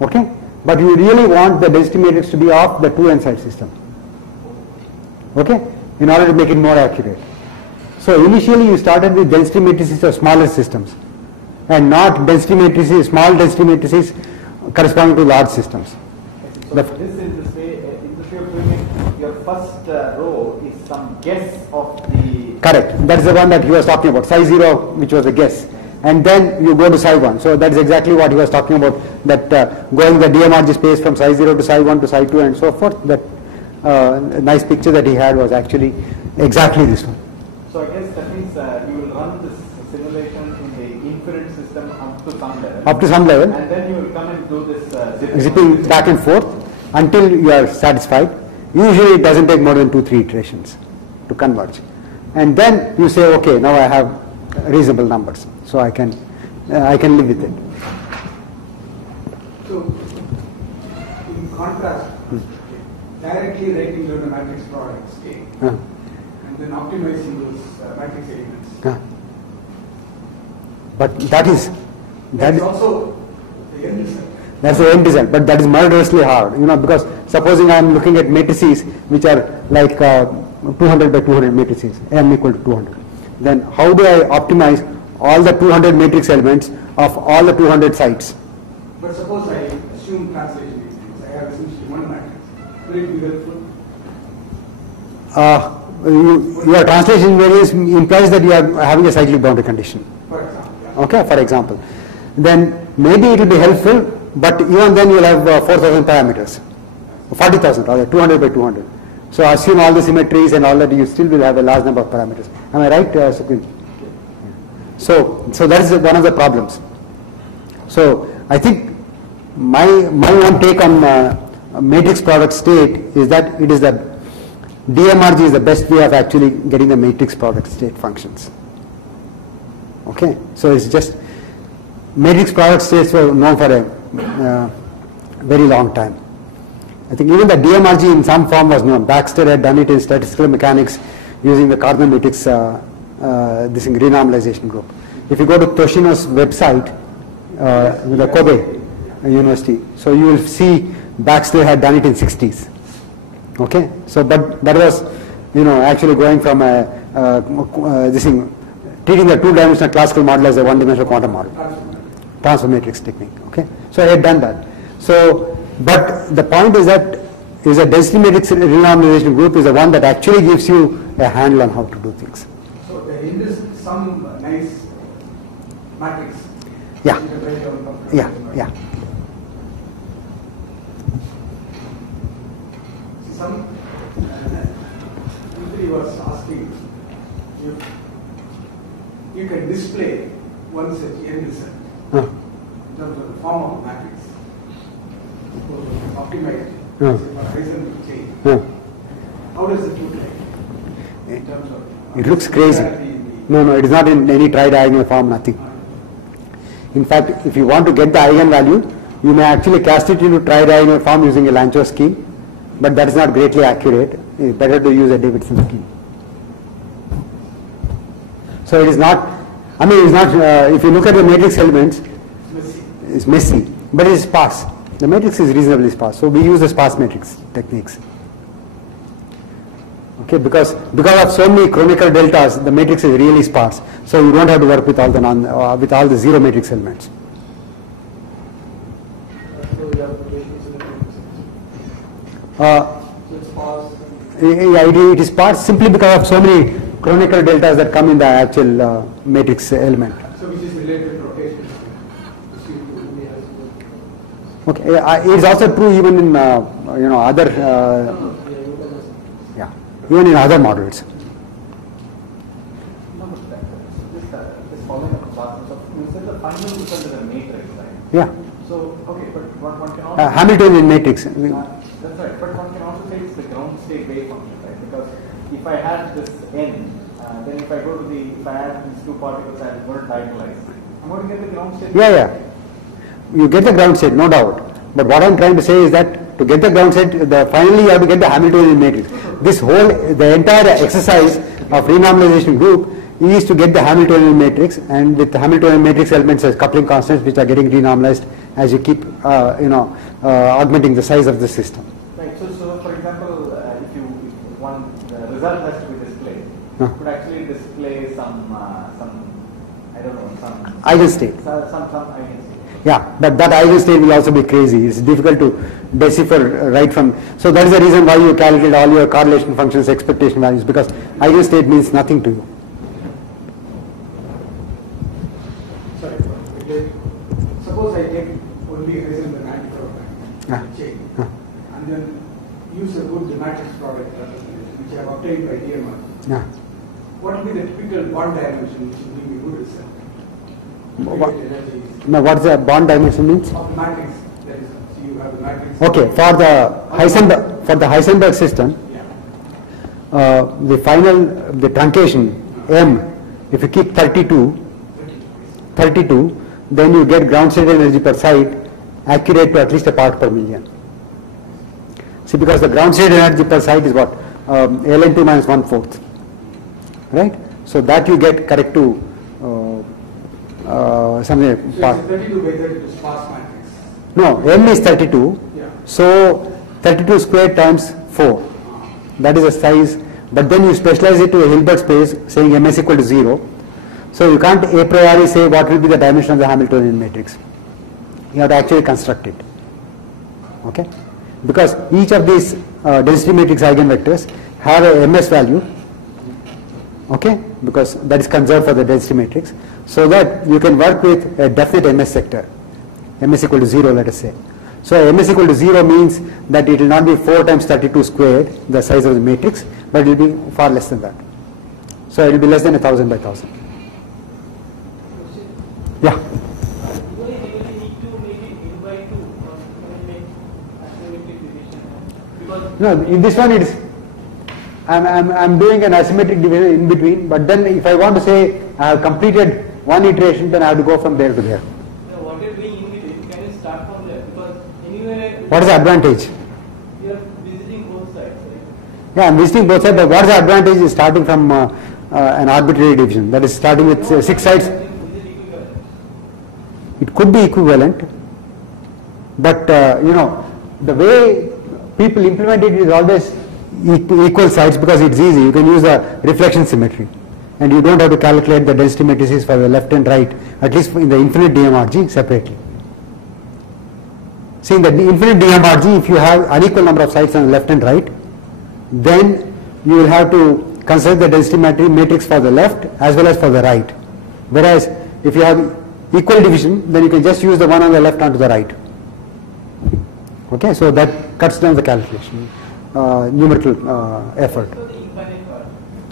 Okay? But you really want the density matrix to be of the 2n side system. Okay? In order to make it more accurate. So initially you started with density matrices of smaller systems, and not density matrices, small density matrices corresponding to large systems. So this is this way of doing it, your first row is some guess of the... Correct. That is the one that he was talking about, psi 0, which was a guess. And then you go to psi 1. So that is exactly what he was talking about, that going the DMRG space from psi 0 to psi 1 to psi 2 and so forth. That nice picture that he had was actually exactly this one. So I guess that means you will run this simulation in the infinite system up to some level. Up to some level. And then you will come and do this zipping back and forth until you are satisfied. Usually it doesn't take more than 2-3 iterations to converge. And then you say, okay, now I have reasonable numbers, so I can live with it. So, in contrast, directly writing down the matrix product state and then optimizing those matrix elements. But that is also the end result. That's the end result, but that is murderously hard, because supposing I am looking at matrices which are like 200 by 200 matrices, m equal to 200. Then how do I optimize all the 200 matrix elements of all the 200 sites? But suppose I assume translation matrix, I have essentially one matrix. Will it be helpful? Your translation variance implies that you are having a cyclic boundary condition. For example. Okay, for example. Then maybe it will be helpful, but even then you will have 4,000 parameters. 40,000 rather, 200 by 200. So assume all the symmetries and all that, you still will have a large number of parameters. Am I right, Sukhvin? So that is one of the problems. So I think my own take on matrix product state is that it is the DMRG is the best way of actually getting the matrix product state functions. Okay, so it's just matrix product states were known for a very long time. I think even the DMRG in some form was known. Baxter had done it in statistical mechanics using the Cardinal matrix this renormalization group. If you go to Toshino's website with the Kobe University, so you will see Baxter had done it in 60s. Okay, so but that was actually going from a this thing, treating the two-dimensional classical model as a one-dimensional quantum model, transfer matrix technique. Okay, so I had done that. So, but the point is that a density matrix renormalization group is the one that actually gives you a handle on how to do things. So in this some nice matrix. Yeah. You can write down Yeah, yeah. Some somebody was asking if you can display one such n result Huh. in terms of the form of a matrix. Suppose optimized Huh. Heisenberg chain. Huh. How does it look like in terms of? It looks crazy. No, it is not in any tridiagonal form, nothing. In fact, if you want to get the eigenvalue, you may actually cast it into tridiagonal form using a Lanczos scheme, but that is not greatly accurate. It's better to use a Davidson scheme. So it is not, I mean, it's not, if you look at the matrix elements, it's messy, but it is sparse. The matrix is reasonably sparse, so we use the sparse matrix techniques. Okay, because of so many chronicle deltas, the matrix is really sparse. So you don't have to work with all the with all the zero matrix elements. It is sparse simply because of so many chronicle deltas that come in the actual matrix element. So which is related to rotation. Okay, it is also true even in other even in other models. Just following up on so you said the final result is a matrix, right? Yeah. So, okay, but one can also... Hamiltonian matrix. that's right, but one can also say it's the ground state wave function, right? Because if I had this n, then if I add these two particles, I'm going to diagonalize. I'm going to get the ground state. Yeah. You get the ground state, no doubt. But what I'm trying to say is that to get the ground state, finally you have to get the Hamiltonian matrix. The entire exercise of renormalization group is to get the Hamiltonian matrix, and with the Hamiltonian matrix elements as coupling constants which are getting renormalized as you keep augmenting the size of the system. Right. So for example, the result has to be displayed. Huh. You could actually display some I don't know, some eigenstate. Some eigenstate. Yeah, but that eigenstate will also be crazy. It's difficult to decipher right from. So that is the reason why you calculate all your correlation functions, expectation values, because eigenstate means nothing to you. Sorry, suppose I take only Heisenberg anti-product chain and then use a good matrix product which I have obtained by DMR. Yeah. What will be the typical bond dimension which will give me good result? Now, what the bond dimension means? Of the matrix, that is, so you have the matrix. Okay, for the Heisenberg system, the truncation M, if you keep 32, then you get ground state energy per site accurate to at least a part per million. See, because the ground state energy per site is what? ln2 minus 1/4, right? So that you get correct to something. So it's 32 by 32 sparse matrix. No, M is 32. Yeah. So 32 squared times 4. That is the size. But then you specialize it to a Hilbert space, saying Ms equal to 0. So you can't a priori say what will be the dimension of the Hamiltonian matrix. You have to actually construct it. Okay? Because each of these density matrix eigenvectors have a Ms value. Okay? Because that is conserved for the density matrix. So that you can work with a definite Ms sector. Ms equal to 0, let us say. So Ms equal to 0 means that it will not be 4 times 32 squared, the size of the matrix, but it will be far less than that. So it will be less than 1000 by 1000. Yeah. No, in this one it is. I'm doing an asymmetric division in between, but then if I want to say I have completed one iteration, then I have to go from there to there. What you're doing in between, can you start from there? Because anyway, What is the advantage? you are visiting both sides, right? Yeah, I'm visiting both sides, but what is the advantage is starting from an arbitrary division, that is starting with 6 sides. Is it equivalent? It could be equivalent, but the way people implement it is always equal sides because it's easy. You can use a reflection symmetry. And you don't have to calculate the density matrices for the left and right, at least in the infinite DMRG separately. See, in the infinite DMRG, if you have unequal number of sides on the left and right, then you will have to consider the density matrix for the left as well as for the right. Whereas if you have equal division, then you can just use the one on the left onto the right. Okay, so that cuts down the calculation, numerical effort. So the infinite part.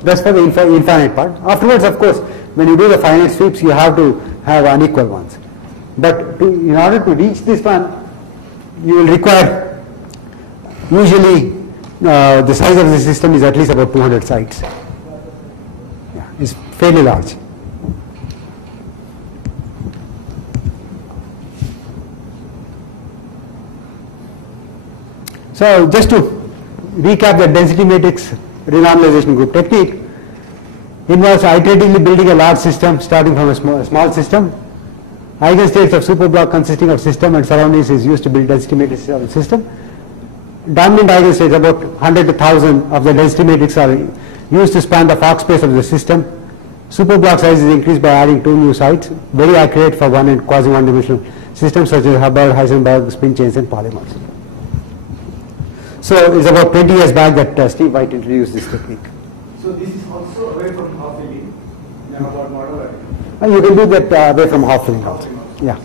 That's for the infinite part. Afterwards, of course, when you do the finite sweeps, you have to have unequal ones. But in order to reach this one, you will require, usually the size of the system is at least about 200 sites. Yeah, it's fairly large. So just to recap, the density matrix renormalization group technique involves iteratively building a large system starting from a small system. Eigenstates of superblock consisting of system and surroundings is used to build density matrices of the system. Dominant eigenstates, about 100 to 1000 of the density matrix, are used to span the Fock space of the system. Superblock size is increased by adding 2 new sites, very accurate for one and quasi one-dimensional systems such as Hubbard, Heisenberg, spin chains and polymers. So it's about 20 years back that Steve White introduced this technique. So this is also away from half filling, about model. You can do that away from half filling also. Yeah.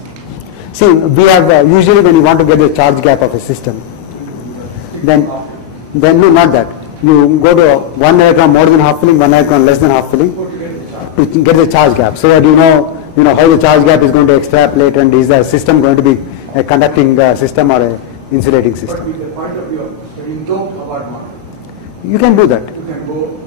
See, we have usually when you want to get the charge gap of a system, then no, not that. You go to one electron more than half filling, one electron less than half filling to get the charge gap, so that you know how the charge gap is going to extrapolate, and is the system going to be a conducting system or a insulating system. But with the point of view of studying doped Hubbard model, You can do that. you can go.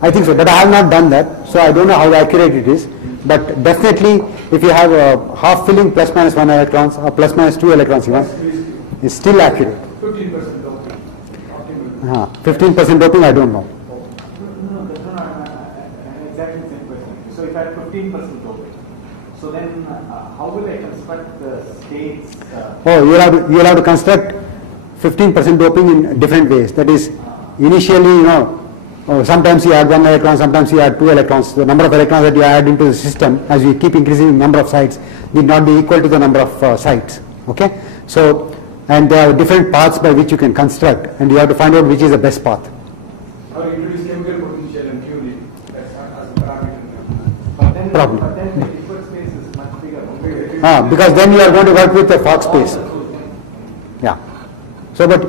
I think so, but I have not done that, so I don't know how accurate it is. But definitely, if you have a half filling plus minus 1 electrons or plus minus 2 electrons even, it's still accurate. 15% doping. Optimal. 15% doping, I don't know. No, exactly the same question. So if I have 15% doping, so then how will I construct the states? You'll have to construct 15% doping in different ways. That is, initially, sometimes you add 1 electron, sometimes you add 2 electrons. The number of electrons that you add into the system, as you keep increasing the number of sites, need not be equal to the number of sites. Okay? So, and there are different paths by which you can construct, and you have to find out which is the best path. Or introduce chemical potential and tune it as a parameter. Problem. But then the deferred space is much bigger. Because then you are going to work with the Fock space. Yeah. So, but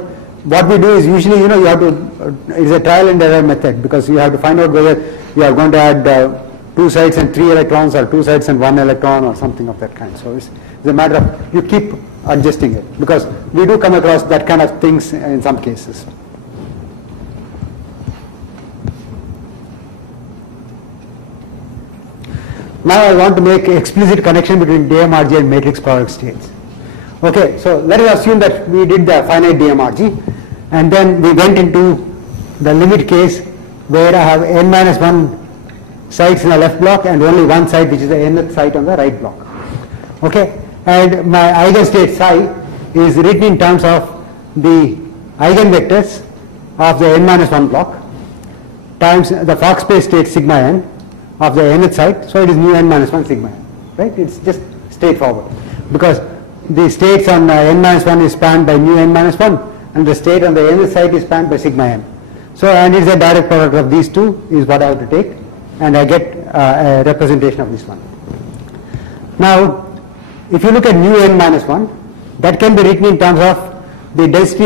what we do is usually, you have to, it's a trial and error method, because you have to find out whether you are going to add 2 sites and 3 electrons or 2 sites and 1 electron or something of that kind. So it's a matter of, you keep adjusting it, because we do come across that kind of things in some cases. Now I want to make explicit connection between DMRG and matrix product states. Okay, so let us assume that we did the finite DMRG, and then we went into the limit case where I have n minus 1 sites in the left block and only 1 site, which is the nth site on the right block. Okay, and my eigenstate psi is written in terms of the eigenvectors of the n minus 1 block times the Fock space state sigma n of the nth site, so it is mu n minus 1 sigma n, right? It's just straightforward, because the states on n minus 1 is spanned by mu n minus 1, and the state on the nth site is spanned by sigma n. So, and it's a direct product of these two is what I have to take, and I get a representation of this one. Now, if you look at mu n minus 1, that can be written in terms of the density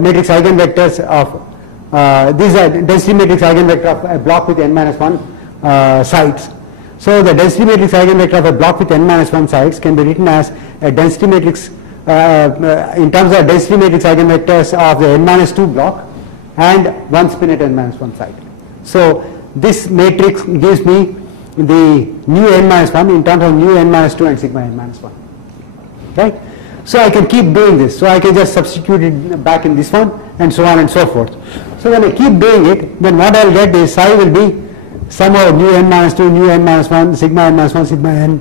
matrix eigenvectors of, these are density matrix eigenvector of a block with n minus 1 sites. So the density matrix eigenvector of a block with n minus 1 sites can be written as a density matrix in terms of density matrix eigenvectors of the n minus 2 block and 1 spin at n minus 1 site. So this matrix gives me the mu n minus 1 in terms of mu n minus 2 and sigma n minus 1. Right? So I can keep doing this. So I can just substitute it back in this one and so on and so forth. So when I keep doing it, then what I will get is psi will be sum of mu n minus 2, mu n minus 1, sigma n minus 1, sigma n,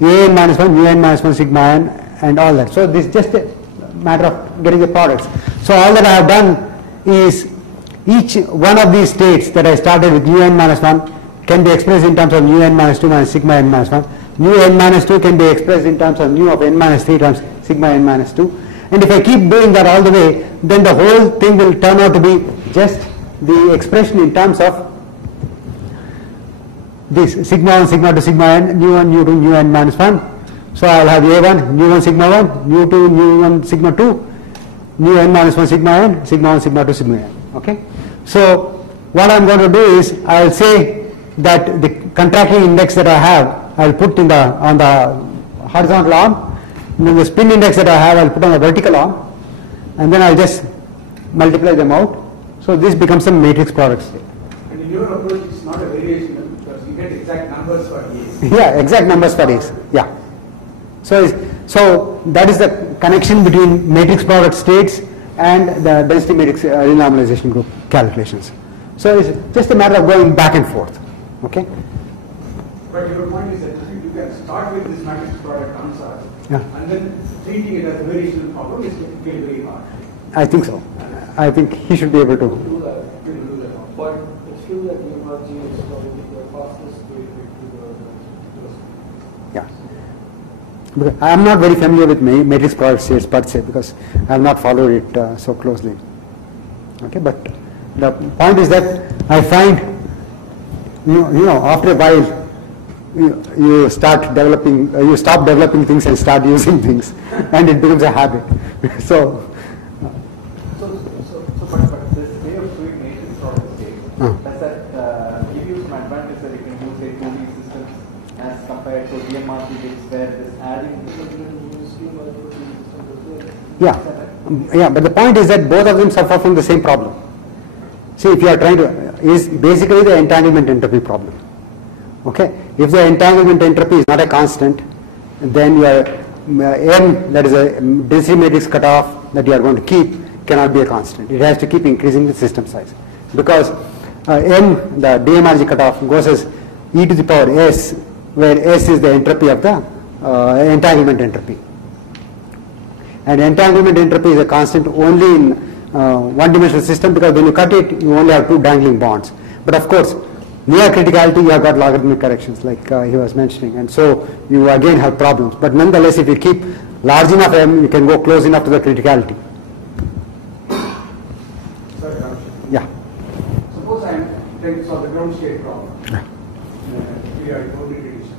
a n minus 1, mu n minus 1, sigma n, and all that. So this is just a matter of getting the products. So all that I have done is Each one of these states that I started with nu n minus 1 can be expressed in terms of nu n minus 2 minus sigma n minus 1. Nu n minus 2 can be expressed in terms of nu of n minus 3 times sigma n minus 2. And if I keep doing that all the way, then the whole thing will turn out to be just the expression in terms of this sigma 1, sigma 2, sigma n, nu 1, nu 2, nu n minus 1. So I will have a1, nu 1, sigma 1, nu 2, nu 1, sigma 2, nu n minus 1, sigma n, sigma 1, sigma 2, sigma n. Okay? So what I am going to do is I will say that the contracting index that I have, I will put on the horizontal arm, and then the spin index that I have, I will put on the vertical arm, and then I will just multiply them out. So this becomes a matrix product state. And in your approach, it's not a variation because you get exact numbers for A's. Yeah, exact numbers for A's. Yeah. So that is the connection between matrix product states and the density matrix renormalization group calculations. So it's just a matter of going back and forth. Okay. But your point is that you can start with this matrix product answer, Yeah. and then treating it as a variational problem is getting very hard. I think so. I think he should be able to. do that. You can do that. But it's true that DMRG is probably the fastest way to the Yeah. Because I am not very familiar with matrix product states per se because I have not followed it so closely. Okay, but the point is that I find, you know, after a while, you start developing, you stop developing things and start using things, and it becomes a habit. So But this way of doing matrix product state, does that give you some advantage that you can use say 2D systems as compared to DMRG bits where this adding yeah, but the point is that both of them suffer from the same problem. See, if you are trying to, is basically the entanglement entropy problem. Okay, if the entanglement entropy is not a constant, then your n, that is a density matrix cutoff that you are going to keep, cannot be a constant. It has to keep increasing the system size because n, the DMRG cutoff, goes as e to the power s, where s is the entropy of the entanglement entropy. And entanglement entropy is a constant only in one-dimensional system because when you cut it, you only have two dangling bonds. But of course, near criticality, you have got logarithmic corrections like he was mentioning, and so you again have problems. But nonetheless, if you keep large enough m, you can go close enough to the criticality. Sorry, Ramesh. Yeah. Suppose I am trying to solve the ground state problem. Periodic boundary condition.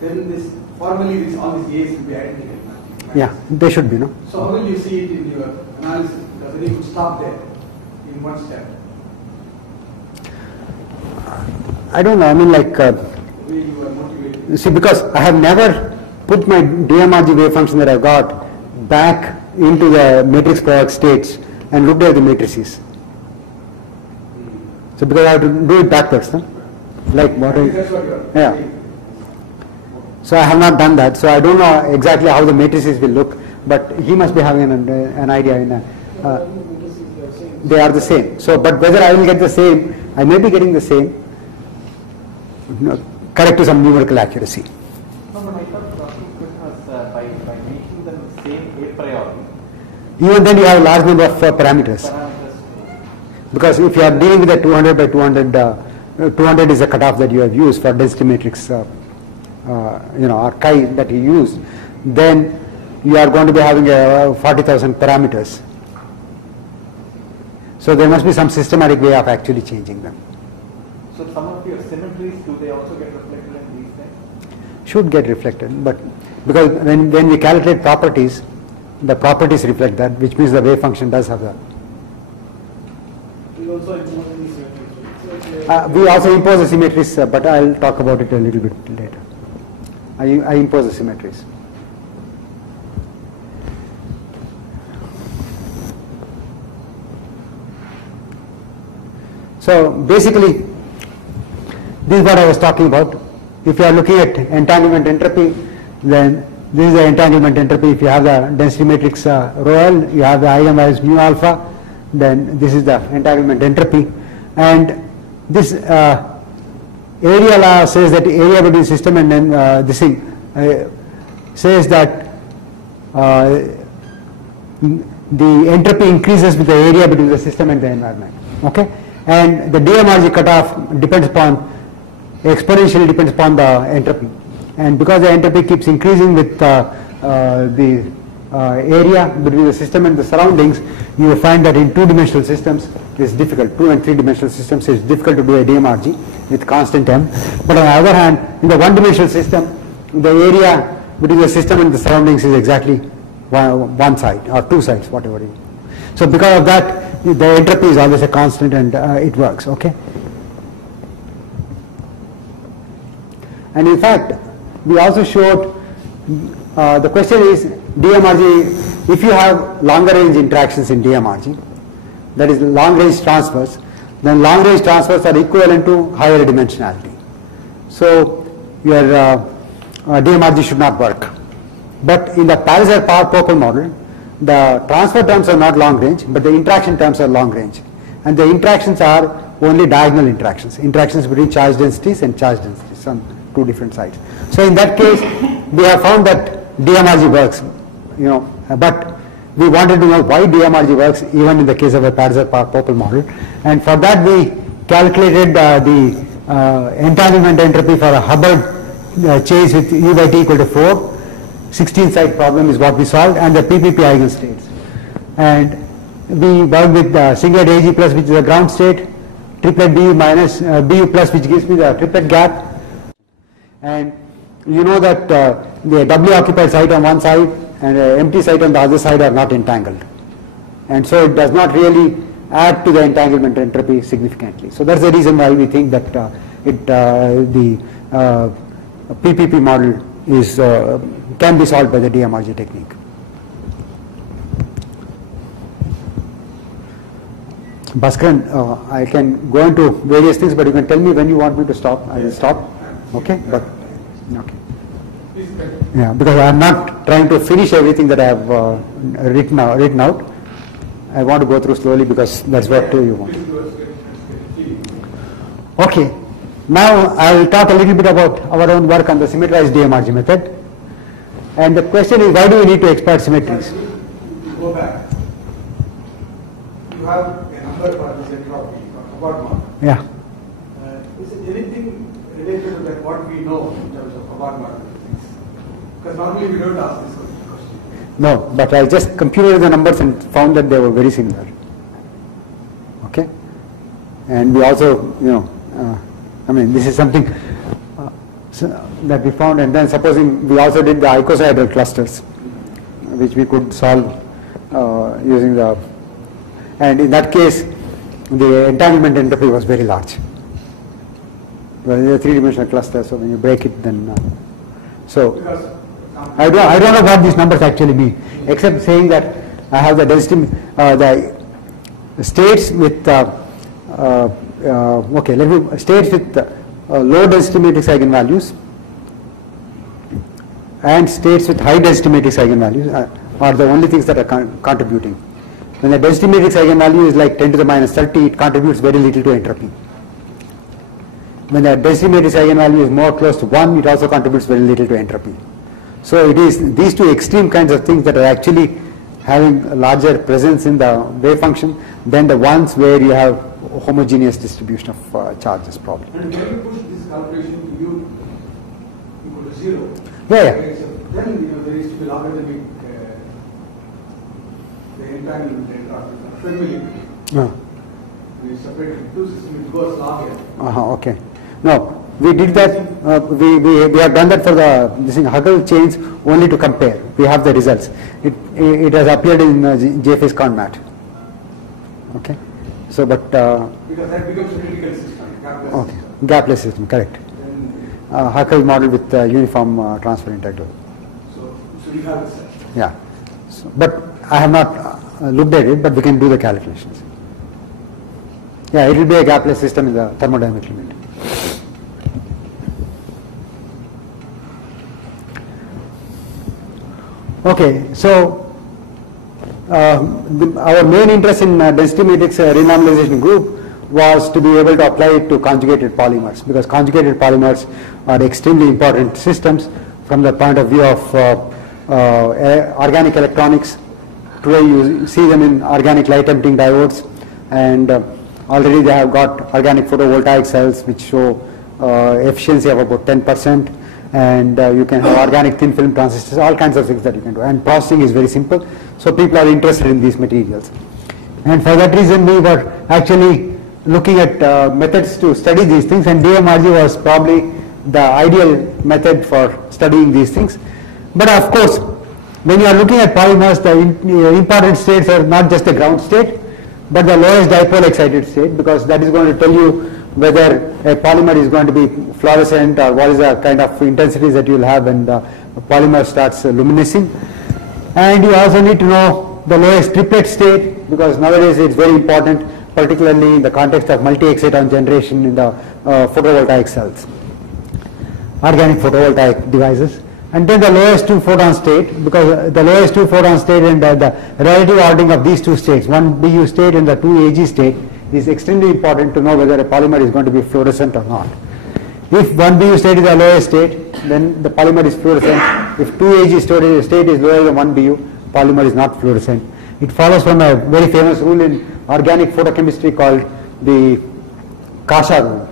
Then this formally all these A's will be identical. Yeah, they should be, no? So how will you see it in your analysis? Because then you could stop there in one step. I don't know. I mean, like, The way you are motivated. see, because I have never put my DMRG wave function that I've got back into the matrix product states and looked at the matrices. So because I have to do it backwards, no? Like what I, That's what you are yeah. saying. So I have not done that. So I don't know exactly how the matrices will look, but he must be having an idea in that. They are the same. So, but whether I will get the same, I may be getting the same, correct to some numerical accuracy. No, but I thought the question was by making them same a priori. Even then you have a large number of parameters. Because if you are dealing with a 200 by 200, 200 is the cutoff that you have used for density matrix, or chi that you use, then you are going to be having 40,000 parameters. So there must be some systematic way of actually changing them. So some of your symmetries, do they also get reflected in these things? Should get reflected, but because when we calculate properties, the properties reflect that, which means the wave function does have that. We also impose any symmetries. We also impose the symmetries, but I'll talk about it a little bit later. I impose the symmetries. So basically, this is what I was talking about. If you are looking at entanglement entropy, then this is the entanglement entropy. If you have the density matrix rho L, you have the eigenvalues mu alpha, then this is the entanglement entropy. And this area law says that area between system and then this thing says that the entropy increases with the area between the system and the environment. Okay, and the DMRG cutoff depends upon, exponentially depends upon the entropy, and because the entropy keeps increasing with the area between the system and the surroundings, you will find that in two-dimensional systems it's difficult. 2 and 3-dimensional systems it's difficult to do a DMRG with constant m. But on the other hand, in the one-dimensional system, the area between the system and the surroundings is exactly one side or two sides, whatever it is. So because of that, the entropy is always a constant, and it works. Okay. And in fact, we also showed the question is DMRG, if you have longer range interactions in DMRG, that is long range transfers, then long range transfers are equivalent to higher dimensionality. So your DMRG should not work. But in the Palliser-Power-Pople model, the transfer terms are not long range, but the interaction terms are long range. And the interactions are only diagonal interactions, interactions between charge densities and charge densities on two different sides. So in that case, we have found that DMRG works, but we wanted to know why DMRG works even in the case of a Palliser-Power-Pople model. And for that we calculated the entanglement entropy for a Hubbard chase with U by T equal to 4. 16-side problem is what we solved, and the PPP eigenstates. And we worked with singlet AG plus, which is a ground state, triplet BU minus BU plus, which gives me the triplet gap. And you know that the W occupied site on one side and empty site on the other side are not entangled. And so it does not really add to the entanglement entropy significantly. So that's the reason why we think that the PPP model is can be solved by the DMRG technique. Bhaskaran, I can go into various things, but you can tell me when you want me to stop. I will stop. Okay, but okay. Yeah, because I am not trying to finish everything that I have written out. I want to go through slowly because that's what you want. Okay. Now I will talk a little bit about our own work on the symmetrized DMRG method. And the question is, why do we need to exploit symmetries? To go back, you have a number for this entropy, Hubbard model. Yeah. Is it anything related to that what we know in terms of Hubbard model? Because normally we don't ask this question. No, but I just computed the numbers and found that they were very similar. Okay. And we also, this is something that we found, and then supposing we also did the icosahedral clusters, which we could solve using the, and in that case, the entanglement entropy was very large. Well, it's a three-dimensional cluster, so when you break it, then I don't know what these numbers actually mean, except saying that I have the density, the states with states with low density matrix eigenvalues and states with high density matrix eigenvalues are the only things that are contributing. When the density matrix eigenvalue is like 10 to the minus 30, it contributes very little to entropy. When the density matrix eigenvalue is more close to 1, it also contributes very little to entropy. So it is these two extreme kinds of things that are actually having a larger presence in the wave function than the ones where you have homogeneous distribution of charges probably. And when you push this calculation to u equal to 0, yeah. Okay, so then there is to be logarithmic the entanglement entropy, Fermi. We separate two systems, it goes log n. Okay. No, we did that. We have done that for the Huggel chains only to compare. We have the results. It has appeared in JFA's CONMAT. Okay. So, but because that becomes a critical system, gapless okay, system. gapless system, correct. Huggel model with uniform transfer integral. So you have it set. Yeah. So, but I have not looked at it, but we can do the calculations. Yeah, it will be a gapless system in the thermodynamic limit. Okay, so our main interest in density matrix renormalization group was to be able to apply it to conjugated polymers, because conjugated polymers are extremely important systems from the point of view of organic electronics. Today you see them in organic light emitting diodes, and Already they have got organic photovoltaic cells which show efficiency of about 10%, and you can have organic thin film transistors, all kinds of things that you can do. And processing is very simple, so people are interested in these materials. And for that reason, we were actually looking at methods to study these things, and DMRG was probably the ideal method for studying these things. But of course, when you are looking at polymers, the important states are not just the ground state, but the lowest dipole excited state, because that is going to tell you whether a polymer is going to be fluorescent or what is the kind of intensities that you will have when the polymer starts luminescing. And you also need to know the lowest triplet state, because nowadays it's very important, particularly in the context of multi-exciton generation in the photovoltaic cells, organic photovoltaic devices. And then the lowest 2 photon state, because the lowest 2 photon state and the relative ordering of these two states, 1 BU state and the 2 AG state, is extremely important to know whether a polymer is going to be fluorescent or not. If 1 BU state is the lowest state, then the polymer is fluorescent. If 2 AG state is lower than 1 BU, polymer is not fluorescent. It follows from a very famous rule in organic photochemistry called the Kasha rule.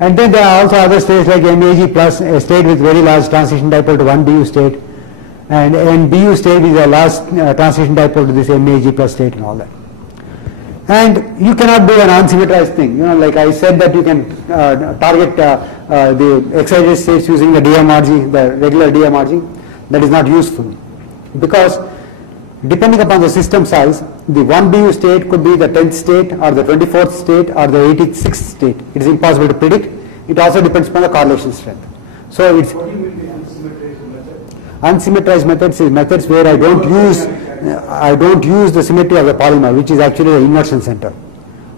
And then there are also other states like MAG plus, a state with very large transition dipole to 1 BU state, and BU state is a large transition dipole to this MAG plus state and all that. And you cannot do an unsymmetrized thing. You know, like I said that you can target the excited states using the DMRG, the regular DMRG. That is not useful, because depending upon the system size, the 1 BU state could be the 10th state or the 24th state or the 86th state. It is impossible to predict. It also depends upon the correlation strength. So it's What do you mean the unsymmetrized method? unsymmetrized methods is methods where I don't use the symmetry of the polymer, which is actually the inversion center.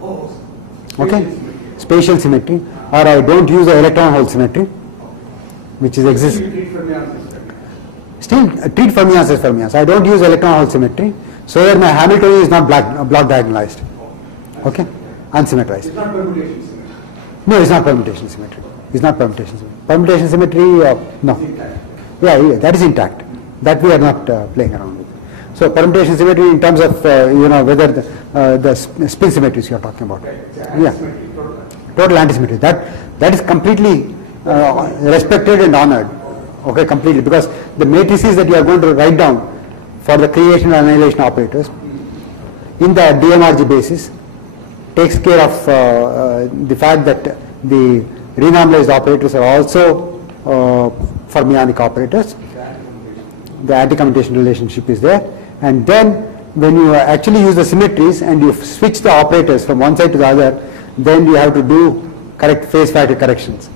Oh, Okay, spatial symmetry, or I don't use the electron hole symmetry, which is exists. Still treat fermions as fermions. I don't use electron hole symmetry, so that my Hamiltonian is not block diagonalized. Okay, unsymmetrized. It's not permutation symmetry. No, it's not permutation symmetry. It's not permutation symmetry. Permutation symmetry, no. It's intact. Yeah, that is intact. That we are not playing around with. So permutation symmetry in terms of whether the spin symmetries you are talking about. Yeah, total antisymmetry. That is completely respected and honored. Okay, completely, because the matrices that you are going to write down for the creation and annihilation operators in the DMRG basis takes care of the fact that the renormalized operators are also fermionic operators. The anti-commutation relationship is there, and then when you actually use the symmetries and you switch the operators from one side to the other, then you have to do correct phase factor corrections.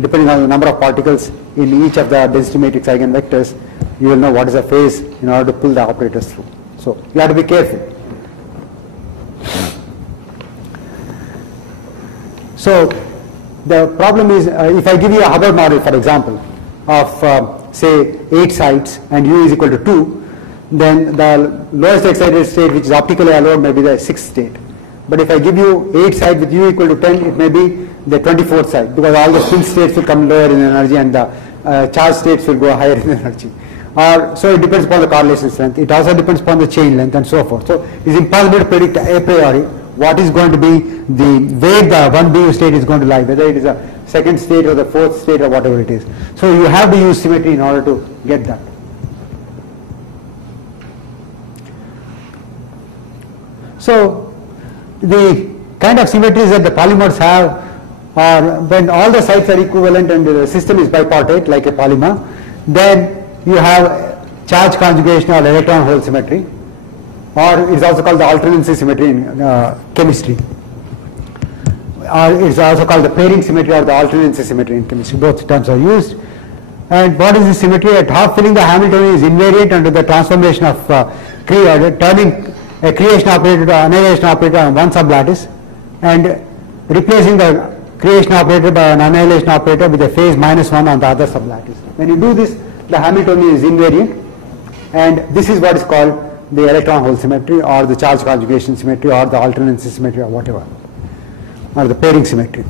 Depending on the number of particles in each of the density matrix eigenvectors, you will know what is the phase in order to pull the operators through. So you have to be careful. So the problem is, if I give you a Hubbard model, for example, of say 8 sites and U is equal to 2, then the lowest excited state, which is optically allowed, may be the 6th state. But if I give you 8 sites with U equal to 10, it may be the 24th site, because all the spin states will come lower in energy and the charge states will go higher in energy. So it depends upon the correlation strength. It also depends upon the chain length and so forth. So it's impossible to predict a priori what is going to be the way the 1 BU state is going to lie, whether it is a 2nd state or the 4th state or whatever it is. So you have to use symmetry in order to get that. So the kind of symmetries that the polymers have are when all the sites are equivalent and the system is bipartite like a polymer, then you have charge conjugation or electron hole symmetry, or it is also called the alternancy symmetry in chemistry, or it is also called the pairing symmetry or the alternancy symmetry in chemistry. Both terms are used. And what is the symmetry? At half filling, the Hamiltonian is invariant under the transformation of turning a creation operator to annihilation operator on one sublattice and replacing the creation operator by an annihilation operator with a phase -1 on the other sublattice. When you do this, the Hamiltonian is invariant, and this is what is called the electron hole symmetry or the charge conjugation symmetry or the alternancy symmetry or whatever, or the pairing symmetry.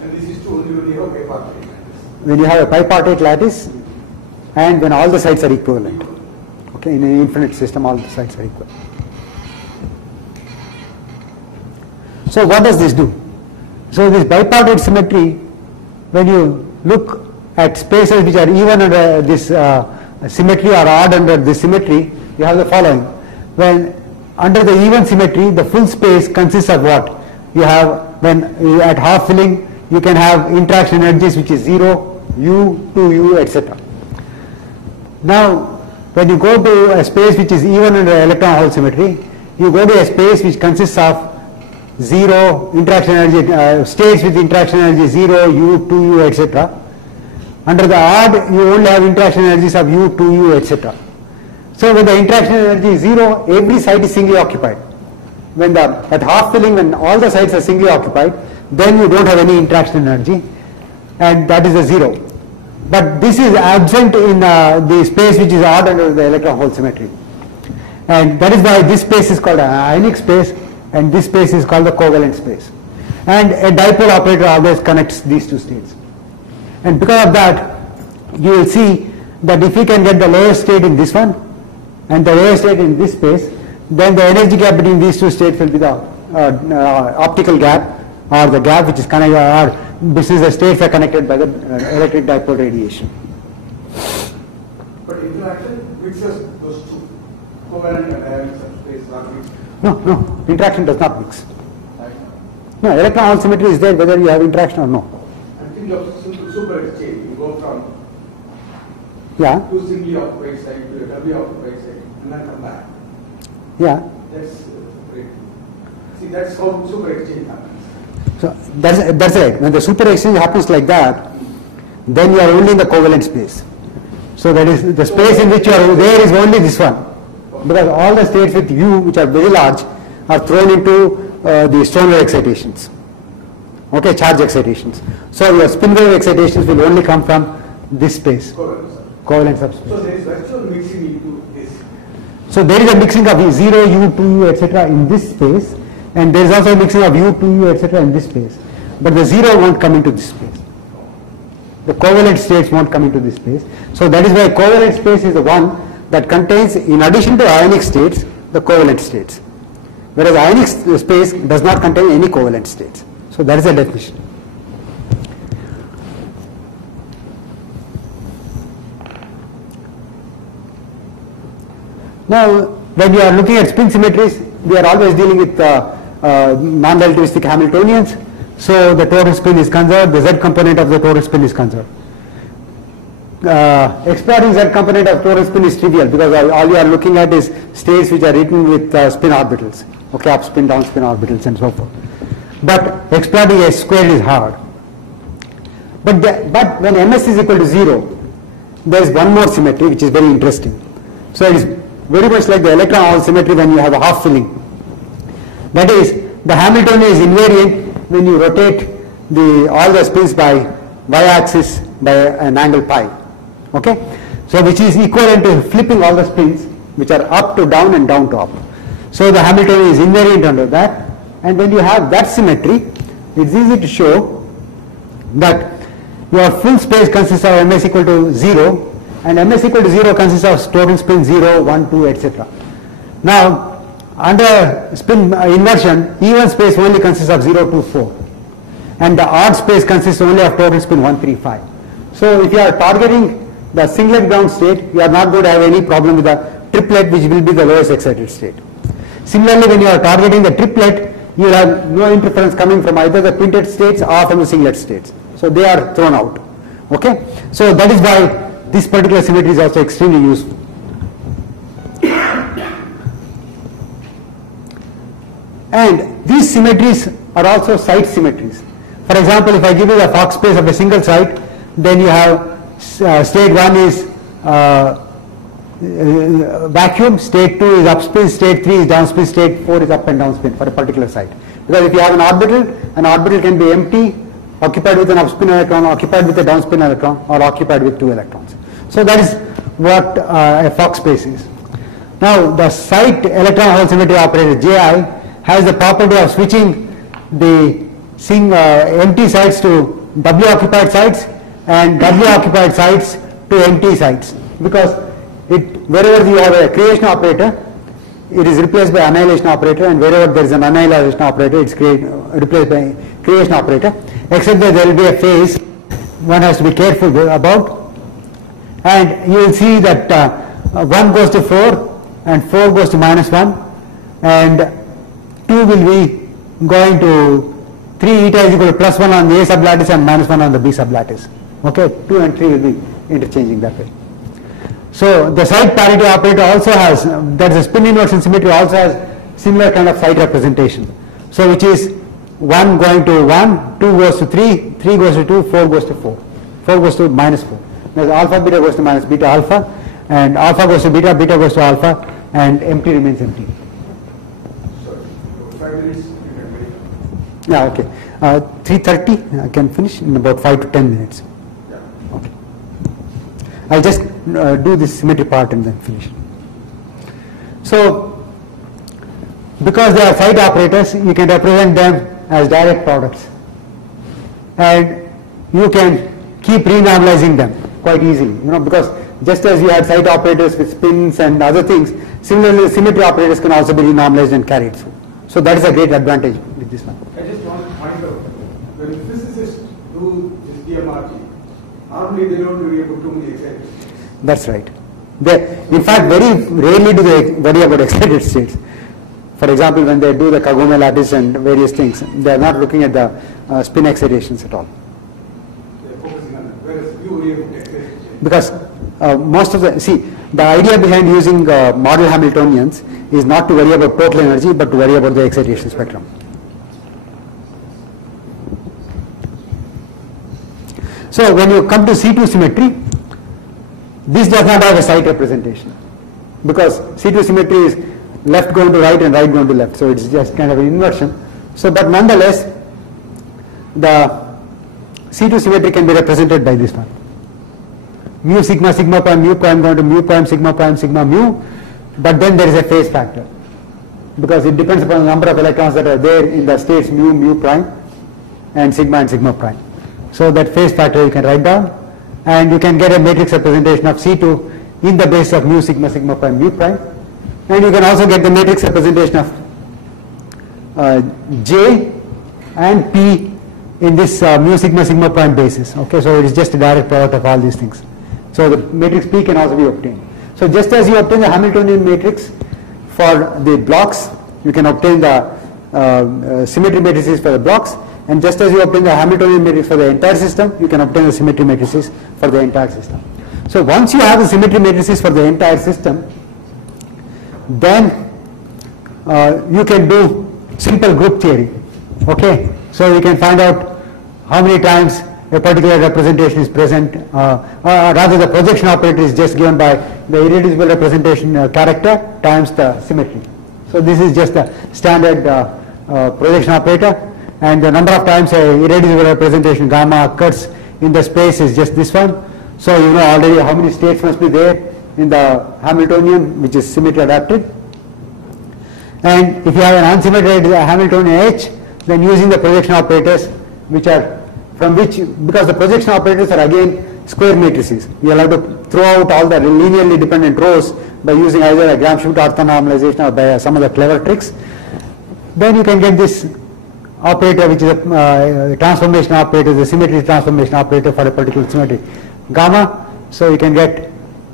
And this is true only when you have a bipartite lattice. When you have a bipartite lattice and when all the sites are equivalent. Okay, in an infinite system all the sites are equal. So what does this do? So this bipartite symmetry, when you look at spaces which are even under this symmetry or odd under this symmetry, you have the following. When under the even symmetry, the full space consists of what? You have, when you at half filling, you can have interaction energies which is 0, u, 2u, etc. Now, when you go to a space which is even under electron hole symmetry, you go to a space which consists of 0 interaction energy, states with interaction energy 0, u, 2u, etc. Under the odd, you only have interaction energies of u, 2u, etc. So when the interaction energy is 0, every site is singly occupied. When at half filling, when all the sites are singly occupied, then you don't have any interaction energy, and that is a 0. But this is absent in the space which is odd under the electron hole symmetry. And that is why this space is called an ionic space, and this space is called the covalent space. And a dipole operator always connects these two states. And because of that, you will see that if we can get the lowest state in this one and the lowest state in this space, then the energy gap between these two states will be the optical gap, or the gap which is connected, or this is the states are connected by the electric dipole radiation. But interaction mixes those two, covalent and ionic subspace are mixed. No, interaction does not mix. No, electron hole symmetry is there whether you have interaction or no. And think of super exchange. You go from two singly occupied site to a doubly occupied site and then come back. Yeah. That's great. See, that's how super exchange happens. So that's right. When the super exchange happens like that, then you are only in the covalent space. So that is the space in which you are there is only this one, because all the states with U, which are very large, are thrown into the Stoneware excitations. Okay, charge excitations. So your spin wave excitations will only come from this space, covalent subspace. So there is virtual mixing into this. So there is a mixing of 0, U, 2U, etc. in this space, and there is also a mixing of U, 2U, etc. in this space. But the 0 won't come into this space. The covalent states won't come into this space. So that is why covalent space is the one that contains, in addition to ionic states, the covalent states. Whereas ionic space does not contain any covalent states. So that is the definition. Now, when you are looking at spin symmetries, we are always dealing with non-relativistic Hamiltonians. So the total spin is conserved, the Z component of the total spin is conserved. Exploring Z component of total spin is trivial, because all you are looking at is states which are written with spin orbitals, okay, up spin, down spin orbitals and so forth. But exploiting S squared is hard. But when Ms is equal to 0, there is one more symmetry which is very interesting. So it is very much like the electron hole symmetry when you have a half filling. That is, the Hamiltonian is invariant when you rotate all the spins by y-axis by an angle pi. Okay? So which is equivalent to flipping all the spins which are up to down and down to up. So the Hamiltonian is invariant under that, and when you have that symmetry, it's easy to show that your full space consists of Ms equal to 0, and Ms equal to 0 consists of total spin 0, 1, 2, etc. Now, under spin inversion, even space only consists of 0, 2, 4, and the odd space consists only of total spin 1, 3, 5. So if you are targeting the singlet ground state, you are not going to have any problem with the triplet, which will be the lowest excited state. Similarly, when you are targeting the triplet, you will have no interference coming from either the quintet states or from the singlet states. So they are thrown out. Okay? So that is why this particular symmetry is also extremely useful. And these symmetries are also site symmetries. For example, if I give you the Fock space of a single site, then you have state 1 is vacuum, state 2 is upspin, state 3 is downspin, state 4 is up and downspin for a particular site. Because if you have an orbital can be empty, occupied with an upspin electron, occupied with a downspin electron, or occupied with 2 electrons. So that is what a Fock space is. Now the site electron hole symmetry operator Ji has the property of switching the empty sites to doubly occupied sites and doubly occupied sites to empty sites, because wherever you have a creation operator, it is replaced by annihilation operator, and wherever there is an annihilation operator, it's replaced by creation operator, except that there will be a phase one has to be careful about, and you will see that 1 goes to 4 and 4 goes to -1, and 2 will be going to 3 eta is equal to +1 on the A sublattice and -1 on the B sublattice. Okay, 2 and 3 will be interchanging that way. So the side parity operator also has, that is a spin inversion symmetry, also has similar kind of side representation. So which is 1 going to 1, 2 goes to 3, 3 goes to 2, 4 goes to 4, 4 goes to -4. There's alpha beta goes to minus beta alpha, and alpha goes to beta, beta goes to alpha, and empty remains empty. Sorry, 5 minutes, you can wait. Yeah, okay. 3:30, I can finish in about 5 to 10 minutes. Yeah. Okay. I'll just do this symmetry part and then finish. So, because they are side operators, you can represent them as direct products. And you can keep renormalizing them quite easily, because just as you had side operators with spins and other things, similarly symmetry operators can also be renormalized and carried through. So that is a great advantage with this one. I just want to point out, when physicists do this DMRG, normally they don't worry about too many excited states. That's right. In fact, very rarely do they worry about excited states. For example, when they do the Kagome lattice and various things, they are not looking at the spin excitations at all. They are focusing on that, whereas you worry about excited states. Because most of the idea behind using model Hamiltonians is not to worry about total energy, but to worry about the excitation spectrum. So when you come to C2 symmetry, this does not have a side representation, because C2 symmetry is left going to right and right going to left, so it's just kind of an inversion. So, but nonetheless, the C2 symmetry can be represented by this one. Mu sigma sigma prime mu prime going to mu prime sigma mu, but then there is a phase factor, because it depends upon the number of electrons that are there in the states mu prime and sigma prime. So that phase factor you can write down, and you can get a matrix representation of C2 in the base of mu sigma prime mu prime, and you can also get the matrix representation of J and P in this mu sigma prime basis. Okay, so it is just a direct product of all these things. So the matrix P can also be obtained. So just as you obtain the Hamiltonian matrix for the blocks, you can obtain the symmetry matrices for the blocks, and just as you obtain the Hamiltonian matrix for the entire system, you can obtain the symmetry matrices for the entire system. So once you have the symmetry matrices for the entire system, then you can do simple group theory. Okay, so you can find out how many times a particular representation is present, rather the projection operator is just given by the irreducible representation character times the symmetry. So this is just the standard projection operator, and the number of times a irreducible representation gamma occurs in the space is just this one. So you know already how many states must be there in the Hamiltonian, which is symmetry adapted. And if you have an unsymmetric Hamiltonian H, then using the projection operators, which are from which, because the projection operators are again square matrices, you will have to throw out all the linearly dependent rows by using either a Gram-Schmidt orthonormalization or by some other clever tricks. Then you can get this operator, which is a transformation operator, the symmetry transformation operator for a particular symmetry gamma. So you can get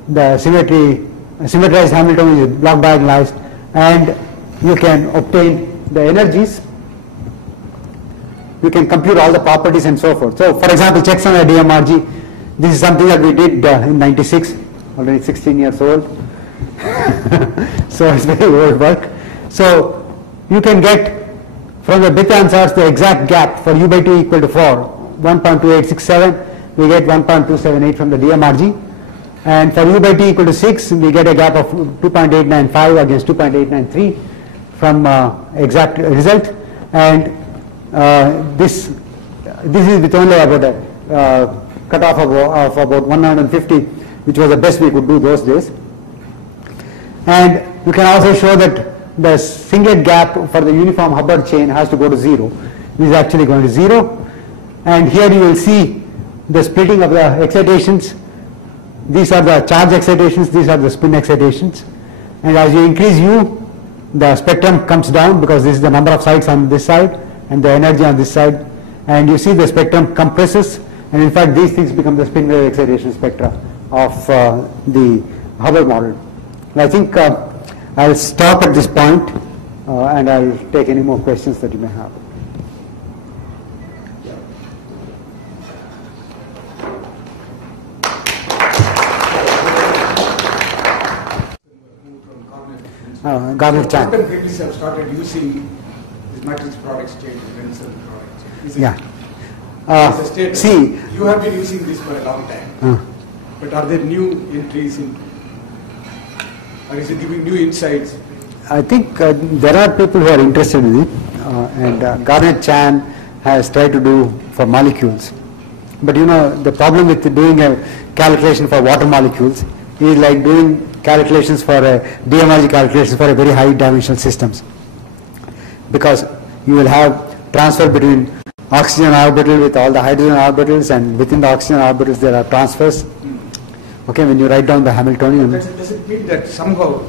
the symmetrized Hamiltonian is block diagonalized, and you can obtain the energies. You can compute all the properties and so forth. So, for example, checks on a DMRG. This is something that we did in '96, already 16 years old. So it's very old work. So you can get from the beta answers the exact gap for u/2 equal to 4, 1.2867. We get 1.278 from the DMRG, and for u/2 equal to 6, we get a gap of 2.895 against 2.893 from exact result. And this is with only about a cutoff of about 150, which was the best we could do those days. And you can also show that the singlet gap for the uniform Hubbard chain has to go to 0. This is actually going to 0. And here you will see the splitting of the excitations. These are the charge excitations, these are the spin excitations. And as you increase u, the spectrum comes down because this is the number of sites on this side and the energy on this side, and you see the spectrum compresses, and in fact these things become the spin wave excitation spectra of the Hubbard model. And I think I'll stop at this point and I'll take any more questions that you may have. Gardner-Chan. Quantum chemists have started using this matrix product state, Benson product state. Yeah. It's a state. See, you have been using this for a long time, but are there new entries in, or is it giving new insights? I think there are people who are interested in it, and Gardner-Chan has tried to do for molecules. But you know, the problem with doing a calculation for water molecules is like doing calculations for DMRG calculations for a very high dimensional systems, because you will have transfer between oxygen orbital with all the hydrogen orbitals, and within the oxygen orbitals there are transfers. Okay, when you write down the Hamiltonian. Does it mean that somehow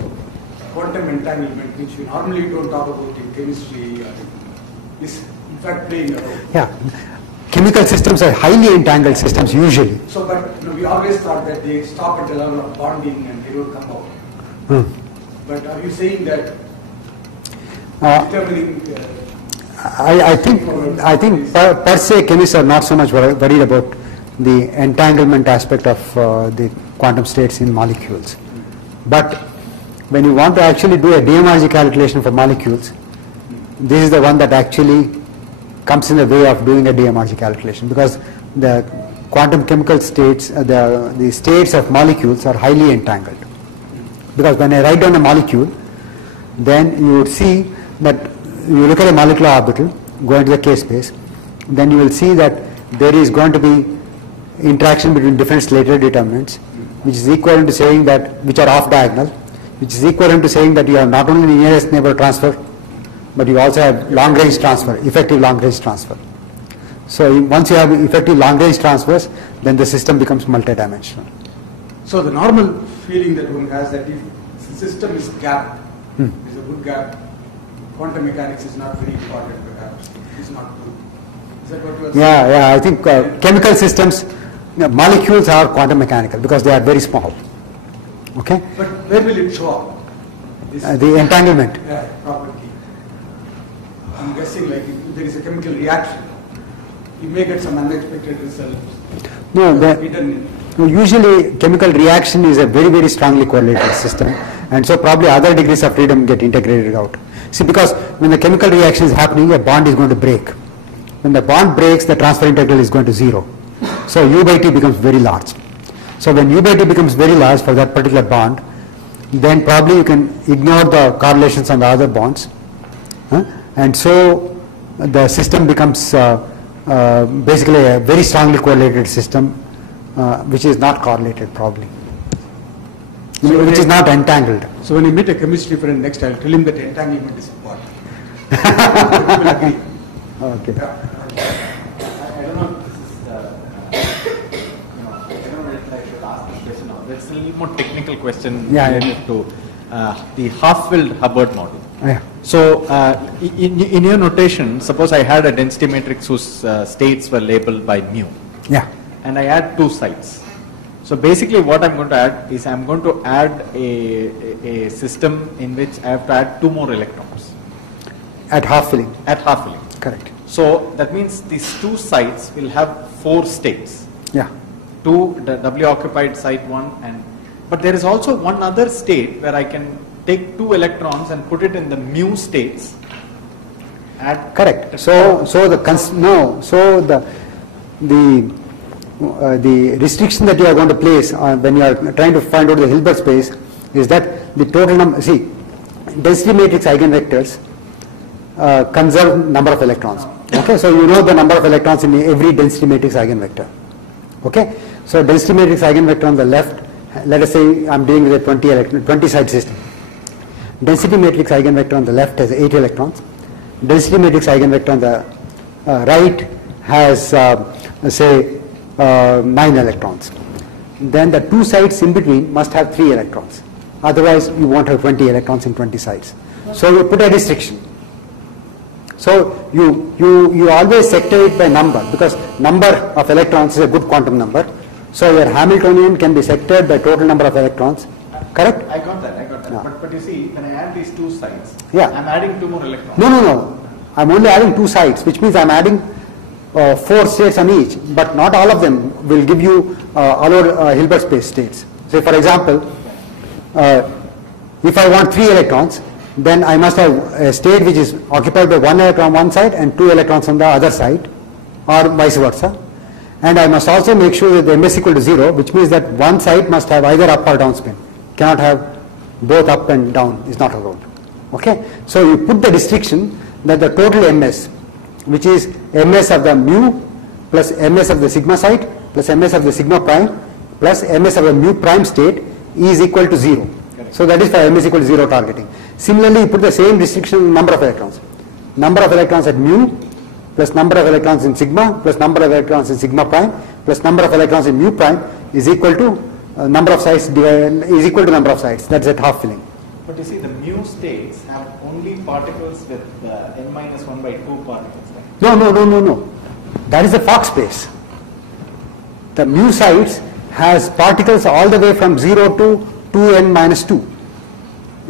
quantum entanglement, which we normally don't talk about in chemistry, is in fact playing a role? Yeah, chemical systems are highly entangled systems usually. So, but we always thought that they stop at the level of bonding and they don't come out. But are you saying that determining? I think per se chemists are not so much worried about the entanglement aspect of the quantum states in molecules. But when you want to actually do a DMRG calculation for molecules, this is the one that actually comes in the way of doing a DMRG calculation, because the quantum chemical states, the states of molecules are highly entangled. Because when I write down a molecule, then you would see that you look at a molecular orbital, go into the K space, then you will see that there is going to be interaction between different slated determinants, which is equivalent to saying that, which are off diagonal, which is equivalent to saying that you have not only nearest neighbor transfer, but you also have long range transfer, effective long range transfer. So once you have effective long range transfers, then the system becomes multidimensional. So the normal feeling that one has that if the system is gapped, is a good gap, quantum mechanics is not very important perhaps, it's not good. Is that what you are saying? Yeah, I think chemical systems, molecules are quantum mechanical because they are very small. Okay? But where will it show up? This The entanglement. property. I'm guessing like if there is a chemical reaction, you may get some unexpected results. No, Hidden. usually chemical reaction is a very, very strongly correlated system, and so probably other degrees of freedom get integrated out. See, because when the chemical reaction is happening, a bond is going to break. When the bond breaks, the transfer integral is going to 0. So U by T becomes very large. So when U by T becomes very large for that particular bond, then probably you can ignore the correlations on the other bonds. And so the system becomes basically a very strongly correlated system, which is not correlated probably, which is not entangled. So when you meet a chemistry friend next, I'll tell him that entanglement is important. He will agree. Okay. I don't know if this is, I don't know if I should ask this question now. That's a little more technical question related to the half-filled Hubbard model. Yeah. So in your notation, suppose I had a density matrix whose states were labeled by mu. Yeah. And I add 2 sites. So basically what I'm going to add is I'm going to add a system in which I have to add 2 more electrons. At half filling. At half filling. Correct. So that means these 2 sites will have 4 states. Yeah. 2 the W occupied site 1, but there is also one other state where I can take 2 electrons and put it in the mu states. Correct. So the restriction that you are going to place when you are trying to find out the Hilbert space is that the total number. See, density matrix eigenvectors conserve number of electrons. Okay, so you know the number of electrons in every density matrix eigenvector. Okay, so density matrix eigenvector on the left, let us say I am dealing with a 20 side system. Density matrix eigenvector on the left has 8 electrons. Density matrix eigenvector on the right has say 9 electrons. Then the 2 sides in between must have 3 electrons. Otherwise you won't have 20 electrons in 20 sides. So you put a restriction. So you always sector it by number, because number of electrons is a good quantum number. So your Hamiltonian can be sectored by total number of electrons. Correct? I got that. Yeah. But you see, when I add these two sides, Yeah. I'm adding 2 more electrons. No. I'm only adding 2 sides, which means I'm adding 4 states on each, but not all of them will give you allowed Hilbert space states. Say for example, if I want 3 electrons, then I must have a state which is occupied by 1 electron on one side and 2 electrons on the other side, or vice versa. And I must also make sure that the ms equal to 0, which means that one side must have either up or down spin. Cannot have both up and down, is not allowed. Okay? So you put the restriction that the total ms, which is ms of the mu plus ms of the sigma site plus ms of the sigma prime plus ms of the mu prime state is equal to 0. Correct. So that is for m is equal to 0 targeting. Similarly, you put the same restriction on number of electrons. Number of electrons at mu plus number of electrons in sigma plus number of electrons in sigma prime plus number of electrons in mu prime is equal to number of sites is equal to number of sites. That's at half filling. But you see, the mu states have only particles with n minus 1 by 2 particles. Right? No. That is the Fock space. The mu sites has particles all the way from 0 to 2n minus 2.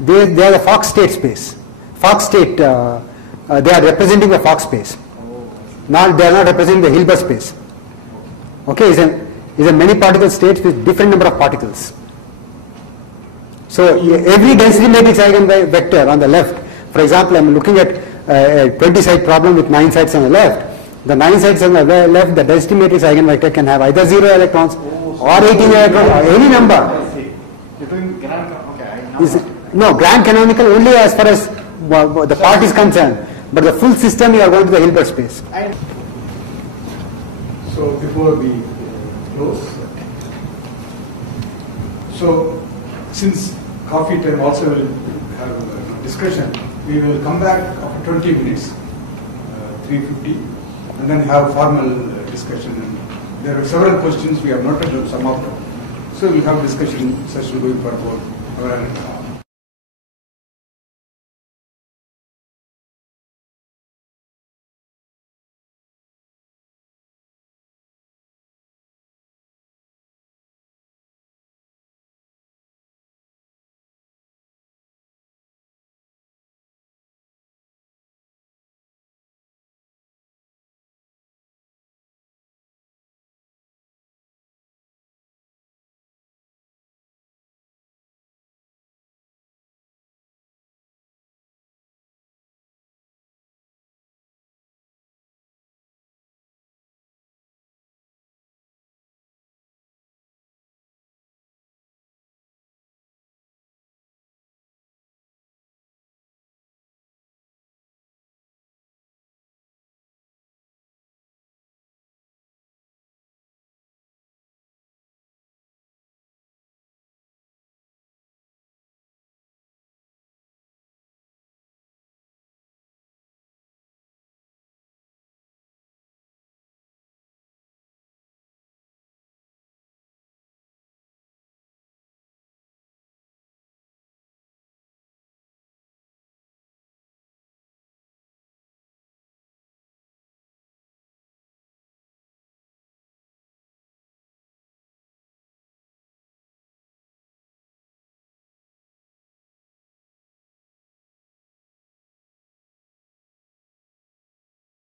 They are the Fock state space. Fock state, they are representing the Fock space. Now they are not representing the Hilbert space. Okay, is a many particle states with different number of particles. So every density matrix eigenvector on the left, for example, I am looking at a 20 side problem with 9 sides on the left. The 9 sides on the left, the density matrix eigenvector can have either 0 electrons or 18 electrons or any number. I see. You're doing grand, okay. No, grand canonical only as far as the part is concerned, but the full system you are going to the Hilbert space. So before we close, so since coffee time also will have a discussion, we will come back after 20 minutes, 3:50, and then have formal discussion. And there are several questions, we have noted some of them. So we'll have discussion session going for about an hour and a half.